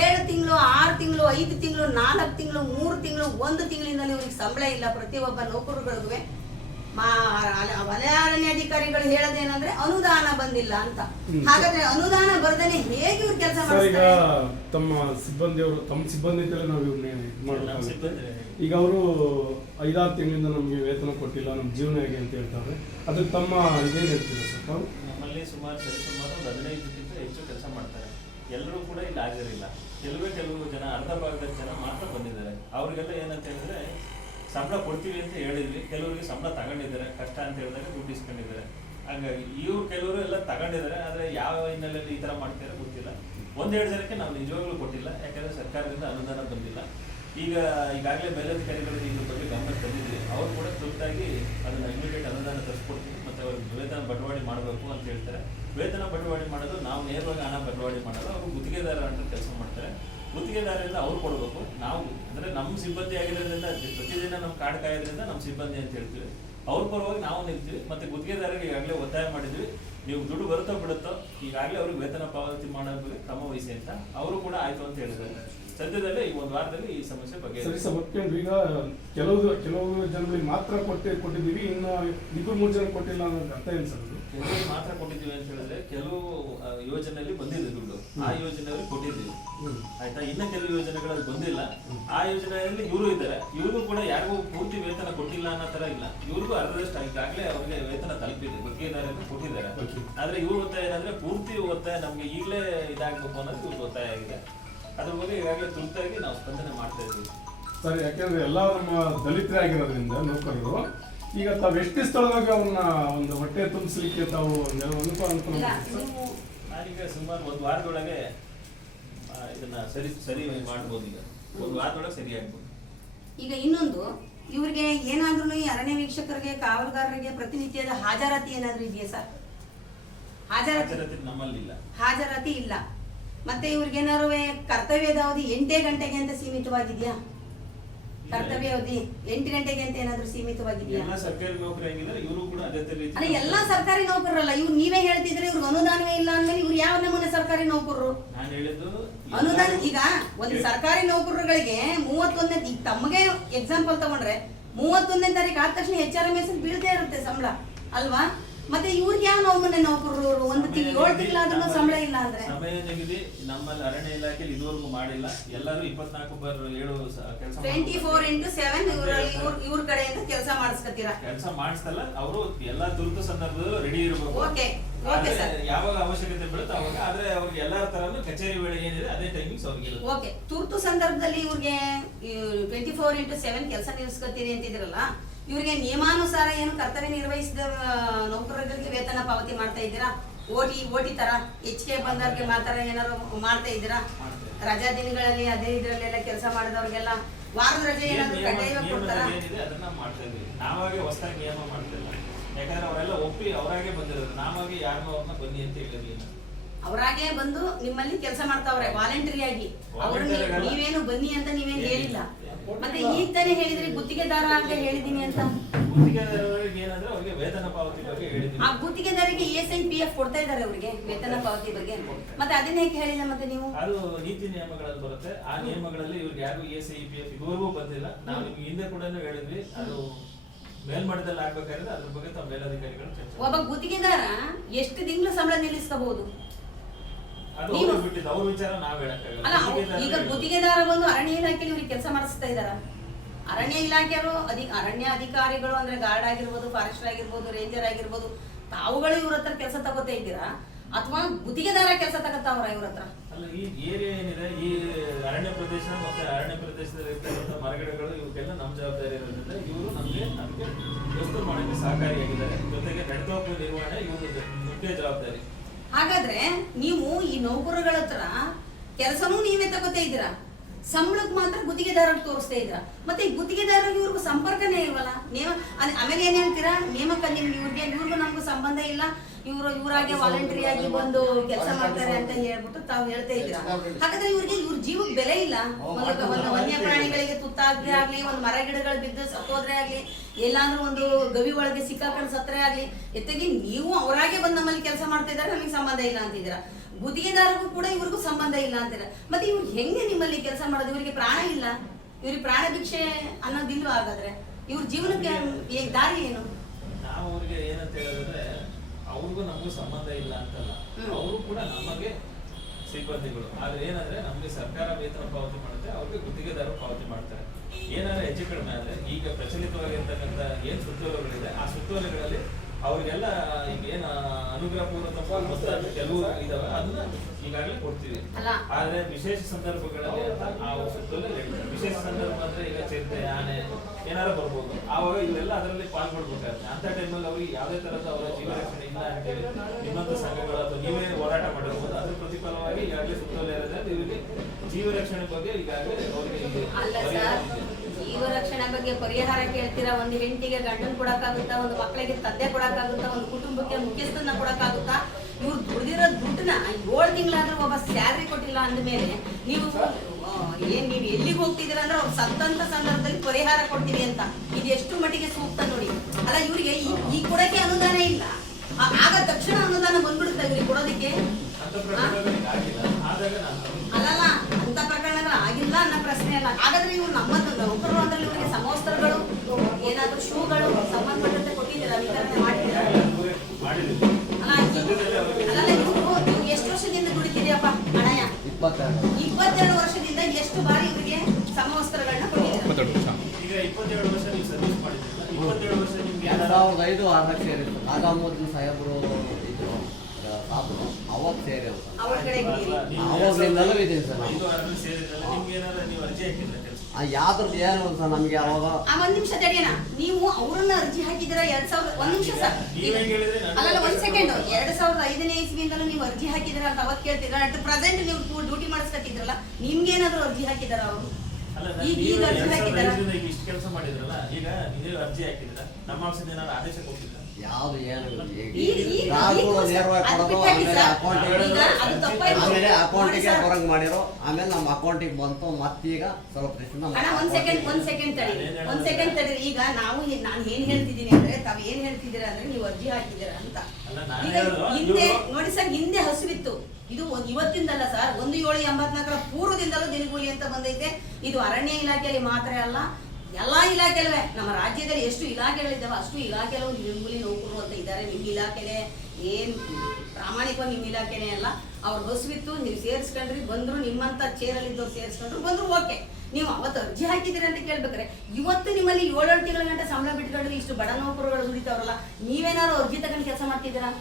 7 ತಿಂಗಳು, 6 ತಿಂಗಳು, 5 ತಿಂಗಳು, 4 ತಿಂಗಳು, 3 ತಿಂಗಳು, 1 ತಿಂಗಳಿಂದ ಇವ್ರಿಗೆ ಸಂಬಳ ಇಲ್ಲ ಪ್ರತಿಯೊಬ್ಬ ನೌಕರರಿಗೂ. ವಲಯ ಅರಣ್ಯಾಧಿಕಾರಿಗಳು ಹೇಳೋದೇನಂದ್ರೆ ಅನುದಾನ ಬಂದಿಲ್ಲ ಅಂತ. ಹಾಗಾದ್ರೆ ಅನುದಾನ ಬರ್ದೇನೆ ಹೇಗೆ ಇವ್ರು ಕೆಲಸ ಮಾಡ್ತಾರೆ? ತಮ್ಮ ಸಿಬ್ಬಂದಿ ನಾವು ಈಗ ಅವರು 5-6 ತಿಂಗಳಿಂದ ನಮಗೆ ವೇತನ ಕೊಟ್ಟಿಲ್ಲ, ನಮ್ಮ ಜೀವನ ಹೇಗೆ ಅಂತ ಹೇಳ್ತಾರೆ. ಅದಕ್ಕೆ ತಮ್ಮ ಇದೇನು ಹೇಳ್ತೀರಾ ಸರ್? ನಮ್ಮಲ್ಲಿ ಸುಮಾರು 15ಕ್ಕಿಂತ ಹೆಚ್ಚು ಕೆಲಸ ಮಾಡ್ತಾರೆ. ಎಲ್ಲರೂ ಕೂಡ ಇಲ್ಲಿ ಹಾಜರಿಲ್ಲ. ಕೆಲವು ಜನ, ಅರ್ಧ ಭಾಗದ ಜನ ಮಾತ್ರ ಬಂದಿದ್ದಾರೆ. ಅವ್ರಿಗೆಲ್ಲ ಏನಂತ ಹೇಳಿದ್ರೆ ಸಂಬಳ ಕೊಡ್ತೀವಿ ಅಂತ ಹೇಳಿದ್ವಿ. ಕೆಲವರಿಗೆ ಸಂಬಳ ತಗೊಂಡಿದ್ದಾರೆ, ಕಷ್ಟ ಅಂತ ಹೇಳಿದಾಗ ದುಡ್ಡು ಇಸ್ಕೊಂಡಿದ್ದಾರೆ. ಹಾಗಾಗಿ ಕೆಲವರು ಎಲ್ಲ ತಗೊಂಡಿದ್ದಾರೆ. ಆದರೆ ಯಾವ ಹಿನ್ನೆಲೆಯಲ್ಲಿ ಈ ಥರ ಮಾಡ್ತಾರೆ ಗೊತ್ತಿಲ್ಲ. 1-2 ಜನಕ್ಕೆ ನಾವು ನಿಜವಾಗ್ಲೂ ಕೊಟ್ಟಿಲ್ಲ, ಯಾಕಂದರೆ ಸರ್ಕಾರದಿಂದ ಅನುದಾನ ಬಂದಿಲ್ಲ. ಈಗಾಗಲೇ ಮೇಲಧಿಕಾರಿಗಳು ಇದ್ರ ಬಗ್ಗೆ ಗಮನ ತಂದಿದ್ವಿ. ಅವರು ಕೂಡ ತುರ್ತಾಗಿ ಅದನ್ನು ಇಮಿಡಿಯೇಟ್ ಅನುದಾನ ತರಿಸ್ಕೊಡ್ತೀವಿ ಮತ್ತು ಅವ್ರಿಗೆ ವೇತನ ಬಟವಾಡೆ ಮಾಡಬೇಕು ಅಂತ ಹೇಳ್ತಾರೆ. ವೇತನ ಬಟವಾಡೆ ಮಾಡೋದು ನಾವು ನೇರವಾಗಿ ಹಣ ಬಟವಾಡೆ ಮಾಡೋದು. ಅವರು ಗುತ್ತಿಗೆದಾರ ಅಂತ ಕೆಲಸ ಮಾಡ್ತಾರೆ. ಗುತ್ತಿಗೆದಾರರಿಂದ ಅವ್ರು ಕೊಡಬೇಕು. ನಾವು ಅಂದರೆ ನಮ್ಮ ಸಿಬ್ಬಂದಿ ಆಗಿರೋದ್ರಿಂದ ಪ್ರತಿದಿನ ನಮ್ಮ ಕಾರ್ಡ್ ಕಾಯೋದ್ರಿಂದ ನಮ್ಮ ಸಿಬ್ಬಂದಿ ಅಂತ ಹೇಳ್ತೀವಿ. ಅವ್ರ ಪರವಾಗಿ ನಾವು ನಿಲ್ತೀವಿ. ಮತ್ತು ಗುತ್ತಿಗೆದಾರರಿಗೆ ಈಗಾಗಲೇ ಒತ್ತಾಯ ಮಾಡಿದ್ವಿ, ನೀವು ದುಡ್ಡು ಬರುತ್ತೋ ಬಿಡುತ್ತೋ ಈಗಾಗಲೇ ಅವ್ರಿಗೆ ವೇತನ ಪಾವತಿ ಮಾಡೋದಕ್ಕೆ ಕ್ರಮ ವಹಿಸಿ ಅಂತ. ಅವರು ಕೂಡ ಆಯ್ತು ಅಂತ ಹೇಳಿದ್ದಾರೆ. ಸದ್ಯದಲ್ಲೇ ಈ 1 ವಾರದಲ್ಲಿ ಈ ಸಮಸ್ಯೆ ಬಗ್ಗೆ ಈಗ ಕೆಲವು ಜನರಿಗೆ ಮಾತ್ರ ಕೊಟ್ಟಿದ್ದೀವಿ, ಇನ್ನು 2-3 ಜನ ಕೊಟ್ಟಿಲ್ಲ ಅನ್ನೋದು ಅರ್ಥ ಏನು ಸರ್? ಕೆಲವರಿಗೆ ಮಾತ್ರ ಕೊಟ್ಟಿದ್ದೀವಿ ಅಂತ ಹೇಳಿದ್ರೆ ಕೆಲವು ಯೋಜನೆಯಲ್ಲಿ ಬಂದಿದೆ ದುಡ್ಡು, ಆ ಯೋಜನೆಯಲ್ಲಿ ಕೊಟ್ಟಿದ್ದೀವಿ ಆಯ್ತಾ. ಇನ್ನ ಕೆಲವು ಯೋಜನೆಗಳಲ್ಲಿ ಬಂದಿಲ್ಲ, ಆ ಯೋಜನೆಯಲ್ಲಿ ಇವರು ಇದ್ದಾರೆ, ಇವರು ಕೂಡ ಯಾರಿಗೂ ಪೂರ್ತಿ ವೇತನ ಕೊಟ್ಟಿಲ್ಲ ಅನ್ನೋ ತರ ಇಲ್ಲ, ಇವ್ರಿಗೂ ಅರ್ಧದಷ್ಟು ಈಗಾಗಲೇ ಅವ್ರಿಗೆ ವೇತನ ತಲುಪಿದೆ, ಗುತ್ತಿಗೆದಾರರಿಗೆ ಕೊಟ್ಟಿದ್ದಾರೆ. ಆದ್ರೆ ಇವ್ರ ಒತ್ತಾಯ ಏನಂದ್ರೆ ಪೂರ್ತಿ ಒತ್ತಾಯ ನಮ್ಗೆ ಈಗಲೇ ಇದಾಗಬೇಕು ಅನ್ನೋದು ಇವ್ರ ಒತ್ತಾಯ ಆಗಿದೆ. ಅದ್ರ ಬಗ್ಗೆ ಈಗಾಗಲೇ ತುರ್ತಾಗಿ ನಾವು ಸ್ಪಂದನೆ ಮಾಡ್ತಾ ಇದ್ದೀವಿ ಸರ್. ಯಾಕೆಂದ್ರೆ ಎಲ್ಲ ನಮ್ಮ ದಲಿತರೇ ಆಗಿರೋದ್ರಿಂದ ನೌಕರರು ಈಗ ತಾವು ಎಷ್ಟು ಸ್ಥಳವಾಗಿ ಅವ್ರನ್ನ ಒಂದು ಹೊಟ್ಟೆ ತುಂಬಿಸ್ಲಿಕ್ಕೆ ತಾವು ಅನುಕೂಲ ನಾನೀಗ ಸುಮಾರು ಒಂದು ವಾರದೊಳಗೆ ಇದನ್ನ ಸರಿ ಮಾಡ್ಬೋದು. ಈಗ ಒಂದು ವಾರದೊಳಗೆ ಸರಿ ಆಗ್ಬೋದು. ಈಗ ಇನ್ನೊಂದು, ಇವ್ರಿಗೆ ಏನಾದ್ರೂ ಈ ಅರಣ್ಯ ವೀಕ್ಷಕರಿಗೆ, ಕಾವಲುಗಾರರಿಗೆ ಪ್ರತಿನಿತ್ಯದ ಹಾಜರಾತಿ ಏನಾದ್ರೂ ಇದೆಯಾ ಸರ್? ಹಾಜರಾತಿ ನಮ್ಮಲ್ಲಿ ಇಲ್ಲ. ಹಾಜರಾತಿ ಇಲ್ಲ. ಮತ್ತೆ ಇವ್ರಿಗೇನಾದ್ರು ಕರ್ತವ್ಯದ ಅವಧಿ 8 ಗಂಟೆಗೆ ಅಂತ ಸೀಮಿತವಾಗಿದೆಯಾ? ಕರ್ತವ್ಯ ಅವಧಿ 8 ಗಂಟೆಗೆ ಅಂತ ಏನಾದ್ರು ಸೀಮಿತವಾಗಿದೆಯಾ? ಎಲ್ಲ ಸರ್ಕಾರಿ ನೌಕರಿ ಆಗಿದ್ದಾರೆ, ಇವರು ಕೂಡ ಅದೇ ರೀತಿ. ಅಲ್ಲ, ಎಲ್ಲಾ ಸರ್ಕಾರಿ ನೌಕರರಲ್ಲ ಇವ್ರು. ನೀವೇ ಹೇಳ್ತಿದ್ರೆ ಇವ್ರಿಗೆ ಅನುದಾನವೇ ಇಲ್ಲ ಅಂದ್ಮೇಲೆ ಇವ್ರು ಯಾವ ನಮೂನೆ ಸರ್ಕಾರಿ ನೌಕರರು? ನಾನು ಹೇಳಿದ್ದು ಅನುದಾನ. ಈಗ ಒಂದು ಸರ್ಕಾರಿ ನೌಕರರುಗಳಿಗೆ 31ನೇ, ಈಗ ತಮಗೆ ಎಕ್ಸಾಂಪಲ್ ತಗೊಂಡ್ರೆ 31ನೇ ತಾರೀಕು ಆದ ತಕ್ಷಣ HRMS ಬೀಳ್ದೇ ಇರುತ್ತೆ ಸಂಬಳ ಅಲ್ವಾ? ಮತ್ತೆ ಇವ್ರಿಗೆ ಯಾವ ನಮೂನೆ ನೌಕರರು? ಒಂದು 7 ತಿಂಗಳಾದ್ರೂ ಸಂಬಳ ಇಲ್ಲ ಅಂದ್ರೆ ಸಮಯ ನಿಗದಿ ನಮ್ಮಲ್ಲಿ ಅರಣ್ಯ ಇಲಾಖೆಯಲ್ಲಿ ಇದುವರೆಗೂ ಮಾಡಿಲ್ಲ. ಎಲ್ಲರೂ 24/7 ಕೆಲಸ 24x7 ಇವ್ರ ಕಡೆಯಿಂದ ಕೆಲಸ ಮಾಡಿಸ್ಕೊತೀರಾ? ಕೆಲಸ ಮಾಡಿಸ್ತಲ್ಲ, ಅವರು ಎಲ್ಲಾ ತುರ್ತು ಸಂದರ್ಭದಲ್ಲೂ ರೆಡಿ ಇರಬೇಕು. Okay sir. ಯಾವಾಗ ಅವಶ್ಯಕತೆ ಬೀಳುತ್ತೆ ಅವಾಗ. ಆದ್ರೆ ಅವ್ರಿಗೆ ಎಲ್ಲರ ತರನು ಕಚೇರಿ ವೇಳೆ ಏನಿದೆ ಅದೇ ಟೈಮಿಂಗ್ಸ್ ಅವ್ರಿಗೆ ಇರುತ್ತೆ. ಓಕೆ. ತುರ್ತು ಸಂದರ್ಭದಲ್ಲಿ ಇವ್ರಿಗೆ 24x7 ಕೆಲಸ ನಿರ್ವಹಿಸ್ಕೊತೀರಿ ಅಂತಿದ್ರಲ್ಲ, ಇವ್ರಿಗೆ ನಿಯಮಾನುಸಾರ ಏನು ಕರ್ತವ್ಯ ನಿರ್ವಹಿಸಿದ ನೌಕರರಿಗೆ ವೇತನ ಪಾವತಿ ಮಾಡ್ತಾ ಇದ್ದೀರಾ? ಓಟಿ ತರ ಹೆಚ್ಚಿಗೆ ಬಂದವ್ರಿಗೆ ಮಾತ್ರ ಏನಾದ್ರು ಮಾಡ್ತಾ ಇದ್ದೀರಾ? ರಜಾ ದಿನಗಳಲ್ಲಿ ಅದೇ ಇದ್ರಲ್ಲೆಲ್ಲ ಕೆಲಸ ಮಾಡಿದವ್ರಿಗೆಲ್ಲ ವಾರದ ರಜೆ ಏನಾದ್ರು ಕಡ್ಡಾಯವಾಗಿ ಕೊಡ್ತಾರಾ? ಏನಿದೆ ಅದನ್ನ ಮಾಡ್ತಾ ಇದೀವಿ. ನಾವಾಗೆ ಹೊಸದಾಗಿ ನಿಯಮ ಮಾಡ್ತಿಲ್ಲ, ಯಾಕಂದ್ರೆ ಅವರೆಲ್ಲ ಒಪ್ಪಿ ಅವರಾಗೆ ಬಂದಿರೋದು. ನಾವಾಗಿ ಯಾರನ್ನೋ ಅವ್ರನ್ನ ಬನ್ನಿ ಅಂತ ಹೇಳಿರ್ಲಿಲ್ಲ. ಅವರಾಗೆ ಬಂದು ನಿಮ್ಮಲ್ಲಿ ಕೆಲಸ ಮಾಡ್ತಾವ್ರೆ ವಾಲಂಟರಿ ಆಗಿ. ಅವ್ರನ್ನ ನೀವೇನು ಬನ್ನಿ ಅಂತ ನೀವೇನು ಹೇಳಿಲ್ಲ. ಮತ್ತೆ ಈಗ ತಾನೇ ಹೇಳಿದ್ರಿ ಗುತ್ತಿಗೆದಾರ ಅಂತ ಹೇಳಿದೀನಿ ಅಂತ. ಗುತ್ತಿಗೆದಾರರಿಗೆ ಏನಂದ್ರೆ ಅವ್ರಿಗೆ ವೇತನ ಪಾವತಿ ಬಗ್ಗೆ ಹೇಳಿದೀನಿ. ಆ ಗುತ್ತಿಗೆದಾರರಿಗೆ ESI PF ಕೊಡ್ತಾ ಇದ್ದಾರೆ ಅವ್ರಿಗೆ ವೇತನ ಪಾವತಿ ಬಗ್ಗೆ. ಮತ್ತೆ ಅದನ್ನ ಹೇಗೆ ಹೇಳಿಲ್ಲ ಮತ್ತೆ ನೀವು? ಅದು ನೀತಿ ನಿಯಮಗಳಲ್ಲಿ ಬರುತ್ತೆ. ಆ ನಿಯಮಗಳಲ್ಲಿ ಇವ್ರಿಗೆ ಯಾರಿಗೂ ESI PF ಇದುವರೆಗೂ ಬಂದಿಲ್ಲ. ನಾವು ನಿಮ್ಗೆ ಹಿಂದೆ ಕೂಡ ಹೇಳಿದ್ವಿ, ಅದು ಮೇಲ್ಮಟ್ಟದಲ್ಲಿ ಆಗ್ಬೇಕಾದ್ರೆ ಅದ್ರ ಬಗ್ಗೆ ತಾವು ಮೇಲಧಿಕಾರಿಗಳು ಚರ್ಚೆ. ಒಬ್ಬ ಗುತ್ತಿಗೆದಾರ ಎಷ್ಟು ತಿಂಗಳು ಸಂಬಳ ನಿಲ್ಲಿಸಬಹುದು? ಅದು ಅವ್ರು ಬಿಟ್ಟಿದ್ದು, ಅವ್ರ ವಿಚಾರ ನಾವ್ ಹೇಳಕ್ಕಾಗಲ್ಲ. ಅಲ್ಲ, ಈಗ ಗುತ್ತಿಗೆದಾರ ಬಂದು ಅರಣ್ಯ ಇಲಾಖೆಯಲ್ಲಿ ಇವ್ರಿಗೆ ಕೆಲಸ ಮಾಡಿಸ್ತಾ ಇದಾರ. ಅರಣ್ಯ ಇಲಾಖೆಯವರು ಅರಣ್ಯ ಅಧಿಕಾರಿಗಳು ಅಂದ್ರೆ ಗಾರ್ಡ್ ಆಗಿರ್ಬೋದು, ಫಾರೆಸ್ಟರ್ ಆಗಿರ್ಬೋದು, ರೇಂಜರ್ ಆಗಿರ್ಬೋದು, ತಾವುಗಳು ಇವ್ರ ಹತ್ರ ಕೆಲಸ ತಗೋತಾ ಇದ್ದೀರಾ ಅಥವಾ ಗುತ್ತಿಗೆದಾರ ಕೆಲಸ ತಗೋತಾವ್ರ ಇವ್ರ ಹತ್ರ? ಅಲ್ಲ, ಈ ಏರಿಯಾ ಏನಿದೆ, ಈ ಅರಣ್ಯ ಪ್ರದೇಶ ಮತ್ತೆ ಅರಣ್ಯ ಪ್ರದೇಶದಲ್ಲಿ ಇರ್ತಕ್ಕಂಥ ಮರಗಿಡಗಳು ಇವಕ್ಕೆಲ್ಲ ನಮ್ಮ ಜವಾಬ್ದಾರಿ ಇರೋದ್ರಿಂದ ಇವರು ನಮಗೆ ವಸ್ತು ಮಾಡಕ್ಕೆ ಸಹಕಾರಿಯಾಗಿದ್ದಾರೆ. ಜೊತೆಗೆ ನೆಟ್ವರ್ಕ್ ನಿರ್ವಹಣೆ ಇವ್ರ ಮುಖ್ಯ ಜವಾಬ್ದಾರಿ. ಹಾಗಾದ್ರೆ ನೀವು ಈ ನೌಕರಗಳ ಹತ್ರ ಕೆಲಸನೂ ನೀವೇ ತಗೋತಾ ಇದ್ದೀರಾ, ಸಂಬಳಕ್ಕೆ ಮಾತ್ರ ಗುತ್ತಿಗೆದಾರರಿಗೆ ತೋರಿಸ್ತಾ ಇದ್ದೀರಾ. ಮತ್ತೆ ಈ ಗುತ್ತಿಗೆದಾರರಿಗೆ ಇವ್ರಿಗೂ ಸಂಪರ್ಕನೇ ಇಲ್ವಲ್ಲ? ಆಮೇಲೆ ಏನ್ ಹೇಳ್ತೀರಾ? ನೇಮಕ ಇವ್ರಿಗೂ ನಮಗೂ ಸಂಬಂಧ ಇಲ್ಲ, ಇವರಾಗೆ ವಾಲಂಟರಿ ಆಗಿ ಬಂದು ಕೆಲಸ ಮಾಡ್ತಾರೆ ಅಂತ ಹೇಳ್ಬಿಟ್ಟು ತಾವು ಹೇಳ್ತಾ ಇದ್ದೀರಾ. ಹಾಗಾದ್ರೆ ಇವ್ರ ಜೀವಕ್ಕೆ ಬೆಲೆ ಇಲ್ಲ? ಒಂದು ವನ್ಯ ಪ್ರಾಣಿಗಳಿಗೆ ತುತ್ತಾದ್ರೆ ಆಗ್ಲಿ, ಒಂದು ಮರ ಗಿಡಗಳು ಬಿದ್ದು ಸತ್ತೋದ್ರೆ ಆಗ್ಲಿ, ಎಲ್ಲಾದ್ರೂ ಒಂದು ಗವಿ ಒಳಗೆ ಸಿಕ್ಕಾಕೊಂಡು ಸತ್ತರೆ ಆಗ್ಲಿ, ಎತ್ತಗಿ ನೀವು ಅವರಾಗೆ ಬಂದು ನಮ್ಮಲ್ಲಿ ಕೆಲಸ ಮಾಡ್ತಾ ಇದ್ದಾರೆ, ನಮಗೆ ಸಂಬಂಧ ಇಲ್ಲ ಅಂತಿದ್ದೀರಾ. ಗುತ್ತಿಗೆದಾರಗೂ ಕೂಡ ಇವ್ರಿಗೂ ಸಂಬಂಧ ಇಲ್ಲ ಅಂತೀರ. ಮತ್ತೆ ಇವ್ರು ಹೆಂಗೆ ನಿಮ್ಮಲ್ಲಿ ಕೆಲಸ ಮಾಡೋದು? ಇವರಿಗೆ ಪ್ರಾಣ ಇಲ್ಲ, ಇವ್ರಿಗೆ ಪ್ರಾಣ ಭಿಕ್ಷೆ ಅನ್ನೋದಿಲ್ವ? ಹಾಗಾದ್ರೆ ಇವ್ರ ಜೀವನಕ್ಕೆ ದಾರಿ ಏನು? ನಾವು ಅವ್ರಿಗೆ ಏನಂತ ಹೇಳಿದ್ರೆ, ಅವ್ರಿಗೂ ನಮಗೂ ಸಂಬಂಧ ಇಲ್ಲ ಅಂತಲ್ಲ, ಅವರು ಕೂಡ ನಮಗೆ ಸಿಬ್ಬಂದಿಗಳು. ಆದ್ರೆ ಏನಂದ್ರೆ ನಮ್ಗೆ ಸರ್ಕಾರ ವೇತನ ಪಾವತಿ ಮಾಡುತ್ತೆ, ಅವ್ರಿಗೆ ಗುತ್ತಿಗೆದಾರರು ಪಾವತಿ ಮಾಡ್ತಾರೆ. ಏನಾದ್ರೆ ಹೆಚ್ಚು ಕಡಿಮೆ ಆದ್ರೆ ಈಗ ಪ್ರಚಲಿತವಾಗಿರ್ತಕ್ಕಂಥ ಏನ್ ಸುತ್ತೋಲೆಗಳಿದೆ, ಆ ಸುತ್ತೋಲೆಗಳಲ್ಲಿ ಅವ್ರಿಗೆಲ್ಲ ಈಗ ಏನ್ ಅನುಗ್ರಹ ಪೂರ್ವಕ ಕೆಲವು ಇದಾವೆ, ಅದನ್ನ ಈಗಾಗಲೇ ಕೊಡ್ತೀವಿ. ಆದ್ರೆ ವಿಶೇಷ ಸಂದರ್ಭಗಳಲ್ಲಿ ಅಂತ ಆ ಸುತ್ತೋಲೆ ವಿಶೇಷ ಸಂದರ್ಭ ಅಂದ್ರೆ ಈಗ ಚಿರತೆ, ಆನೆ ಏನಾರು ಬರ್ಬೋದು, ಆವಾಗ ಇವರೆಲ್ಲ ಅದರಲ್ಲಿ ಪಾಲ್ಗೊಳ್ಬೇಕಾಗುತ್ತೆ. ಅಂತ ಟೈಮಲ್ಲಿ ಅವ್ರಿಗೆ ಯಾವುದೇ ತರದ ಅವರ ಜೀವ ರಕ್ಷಣೆ ಇಲ್ಲ ಅಂತೇಳಿ ಇನ್ನೊಂದು ಸಂಘಗಳು ಅಥವಾ ನೀವೇ ಹೋರಾಟ ಮಾಡಿರ್ಬೋದು. ಅದ್ರ ಪ್ರತಿಫಲವಾಗಿ ಈಗಾಗಲೇ ಸುತ್ತೋಲೆ ಇರೋದ್ರಿಂದ ಇವರಿಗೆ ಜೀವ ರಕ್ಷಣೆ ಬಗ್ಗೆ ಈಗಾಗಲೇ ಅವರಿಗೆ ಜೀವ ರಕ್ಷಣೆ ಬಗ್ಗೆ ಪರಿಹಾರ ಕೇಳ್ತೀರಾ? ಒಂದು ಹೆಂಡತಿಗೆ ಗಂಡನ್ ಕೊಡಕ್ಕಾಗುತ್ತಾ? ಒಂದು ಮಕ್ಕಳಿಗೆ ತಂದೆ ಕೊಡಕ್ಕಾಗುತ್ತಾ? ಒಂದು ಕುಟುಂಬಕ್ಕೆ ಮುಖ್ಯಸ್ಥನ ಕೊಡಕ್ಕಾಗುತ್ತಾ? ಇವ್ರು ದುಡ್ದಿರೋ ದುಡ್ಡನ್ನ 7 ತಿಂಗಳಾದ್ರೂ ಒಬ್ಬ ಸ್ಯಾಲ್ರಿ ಕೊಟ್ಟಿಲ್ಲ ಅಂದ್ಮೇಲೆ ನೀವು ಎಲ್ಲಿಗೆ ಹೋಗ್ತಿದ್ದೀರ ಅಂದ್ರೆ ಅವ್ರು ಸತ್ತಂತ ಸಂದರ್ಭದಲ್ಲಿ ಪರಿಹಾರ ಕೊಡ್ತೀವಿ ಅಂತ, ಇದು ಎಷ್ಟು ಮಟ್ಟಿಗೆ ಸೂಕ್ತ ನೋಡಿ. ಅಲ್ಲ, ಇವ್ರಿಗೆ ಈ ಕೊಡಕ್ಕೆ ಅನುದಾನ ಇಲ್ಲ, ಆಗ ತಕ್ಷಣ ಅನುದಾನ ಬಂದ್ಬಿಡುತ್ತೆ ಇವ್ರಿಗೆ ಕೊಡೋದಕ್ಕೆ. ಅಲ್ಲಲ್ಲ, ಅಂತ ಪ್ರಕರಣಗಳು ಆಗಿಲ್ಲ ಅನ್ನೋ ಪ್ರಶ್ನೆ ಅಲ್ಲ. ಹಾಗಾದ್ರೆ ಇವ್ರು ನಮ್ಮದು ನೌಕರರು ಅಂದ್ರೆ ಇವರಿಗೆ ಸಮವಸ್ತ್ರಗಳು ಏನಾದ್ರು ಶೂಗಳು ಸಂಬಂಧಪಟ್ಟಂತೆ ಕೊಟ್ಟಿದ್ದೀರಾ? ವಿತರಣೆ ಮಾಡಿದ್ದೀರಾ? 22 ವರ್ಷದಿಂದ ಎಷ್ಟು ಬಾರಿ ಇವರಿಗೆ ಸಮವಸ್ತ್ರಗಳನ್ನ ಕೊಟ್ಟಿದ್ದಾರೆ? ಈಗ 22 ವರ್ಷ ನೀವು ಸರ್ವಿಸ್ ಮಾಡಿದ್ರಲ್ಲ, 22 ವರ್ಷ ನಿಮ್ಗೆ 2005 6 ಸೇರಿತ್ತು. ನಾಗಾಮೋದಿನ ಸಾಹೇಬರು ಇದು ಸಾಧು ಅವತ್ತು ಸೇರಿ ಅಂತ ಅವ್ರ ಕಡೆ ಅವಾಗಲಿಂದಲೂ ಇದೀನಿ ಸರ್ ನಾನು. 5 ಸೇರಿದ್ರಲ್ಲ, ನಿಮ್ಗೆ ಏನಾರ ನೀವು ಅರ್ಜಿ ಹಾಕಿದ್ರೆ ಕೆಲಸ ಯಾವ್ದ್ರದ್ದು ಏನು ಸರ್ ನಮಗೆ ಅವಾಗ ಒಂದ್ ನಿಮಿಷ ತಡೆಯೋಣ. ನೀವು ಅವ್ರನ್ನ ಅರ್ಜಿ ಹಾಕಿದಿರ 2000 ಒಂದ್ ನಿಮಿಷ ಸರ್, ನೀವ್ ಹೆಂಗ್ ಹೇಳಿದ್ರೆ ನಾನು ಅಲ್ಲಲ್ಲ ಒಂದ್ ಸೆಕೆಂಡ್. 2005ನೇ ಇಸ್ವಿಯಿಂದಲೂ ನೀವು ಅರ್ಜಿ ಹಾಕಿದಿರ ಅಂತ ಅವತ್ತು ಕೇಳ್ತಿದ್ರ. ಅಟ್ ಪ್ರೆಸೆಂಟ್ ನೀವು ಡ್ಯೂಟಿ ಮಾಡಿಸ್ಕೊತಿದ್ರಲ್ಲ, ನಿಮ್ಗೇನಾದ್ರು ಅರ್ಜಿ ಹಾಕಿದಾರ ಅವರು? ಅಲ್ಲ ಈಗ ನೀವು ಅರ್ಜಿ ಹಾಕಿದಾರ? 2005 ಈಗ ಇಷ್ಟು ಕೆಲಸ ಮಾಡಿದ್ರಲ್ಲ, ಈಗ ನೀವು ಅರ್ಜಿ ಹಾಕಿದ್ರ, ನಮ್ಮ ಆಫೀಸಿಂದ ಏನಾದ್ರು ಆದೇಶ ಕೊಟ್ಟಿದ್ರ? ಯಾವ್ದು ಏನು ಈಗ ಗ್ರಾಹಕರು ನೇರವಾಗಿ ಅದು ಕೊಡೋದು, ಬಿಟ್ಟಾಗಿ ಆಮೇಲೆ ಸರ್. ಅಕೌಂಟಿಗೆ ಈಗ ಅದು ತಪ್ಪಾಯ್ತು. ಆಮೇಲೆ ನೋಡಿ ಅಕೌಂಟಿಗೆ ಸರ್. ಬರಂಗ್ ಮಾಡಿರೋ, ಆಮೇಲೆ ನಮ್ಮ ಅಕೌಂಟಿಗೆ ಬಂತು. ಮತ್ತೀಗ ಸ್ವಲ್ಪ ದಿವಸದಿಂದ ಅಣ್ಣ ಒಂದ್ ಸೆಕೆಂಡ್ ತಡಿ. ಈಗ ನಾನು ಏನ್ ಹೇಳ್ತಿದ್ದೀನಿ ಅಂದ್ರೆ, ತಾವ್ ಏನ್ ಹೇಳ್ತಿದ್ದೀರಾ ಅಂದ್ರೆ ನೀವು ಅರ್ಜಿ ಹಾಕಿದ್ದೀರಾ ಅಂತ. ಅಲ್ಲ, ನಾನು ಈಗ ಹೇಳೋದು, ಹಿಂದೆ ಇವ್ರು- ನೋಡಿ ಸರ್, ಹಿಂದೆ ಹಸುವಿತ್ತು. ಇದು ಇವತ್ತಿಂದಲ್ಲ ಸರ್, 1784 ಪೂರ್ವದಿಂದಲೂ ದಿನಗೂಲಿ ಅಂತ ಬಂದೈತೆ. ಇದು ಅರಣ್ಯ ಇಲಾಖೆಯಲ್ಲಿ ಮಾತ್ರ ಅಲ್ಲ, ಎಲ್ಲಾ ಇಲಾಖೆಲವೇ, ನಮ್ಮ ರಾಜ್ಯದಲ್ಲಿ ಎಷ್ಟು ಇಲಾಖೆಗಳಿದ್ದಾವೆ ಅಷ್ಟು ಇಲಾಖೆಲೂ ದಿನಗೂಲಿ ನೌಕರರು ಅಂತ ಇದ್ದಾರೆ. ನಿಮ್ಮ ಇಲಾಖೆನೇ ಏನ್ ಪ್ರಾಮಾಣಿಕವಾಗಿ ನಿಮ್ಮ ಇಲಾಖೆನೇ ಅಲ್ಲ. ಅವ್ರು ಹಸುವಿತ್ತು, ನೀವು ಸೇರಿಸ್ಕೊಂಡ್ರಿ, ಬಂದ್ರು, ನಿಮ್ಮಂತ ಚೇರಲ್ಲಿದ್ದವ್ರು ಸೇರಿಸ್ಕೊಂಡ್ರು, ಬಂದ್ರು, ಓಕೆ. ನೀವು ಅವತ್ತು ಅರ್ಜಿ ಹಾಕಿದ್ದೀರಿ ಅಂತ ಕೇಳ್ಬೇಕಾರೆ, ಇವತ್ತು ನಿಮ್ಮಲ್ಲಿ 7 ತಿಂಗಳ ಗಂಟೆ ಸಂಬಳ ಬಿಟ್ಕೊಂಡ್ರೆ ಇಷ್ಟು ಬಡ ನೌಕರುಗಳು ದುಡಿತಾವ್ರಲ್ಲ, ನೀವೇನಾದ್ರು ಅರ್ಜಿ ತಗೊಂಡು ಕೆಲಸ ಮಾಡ್ತಿದ್ದೀರಾ,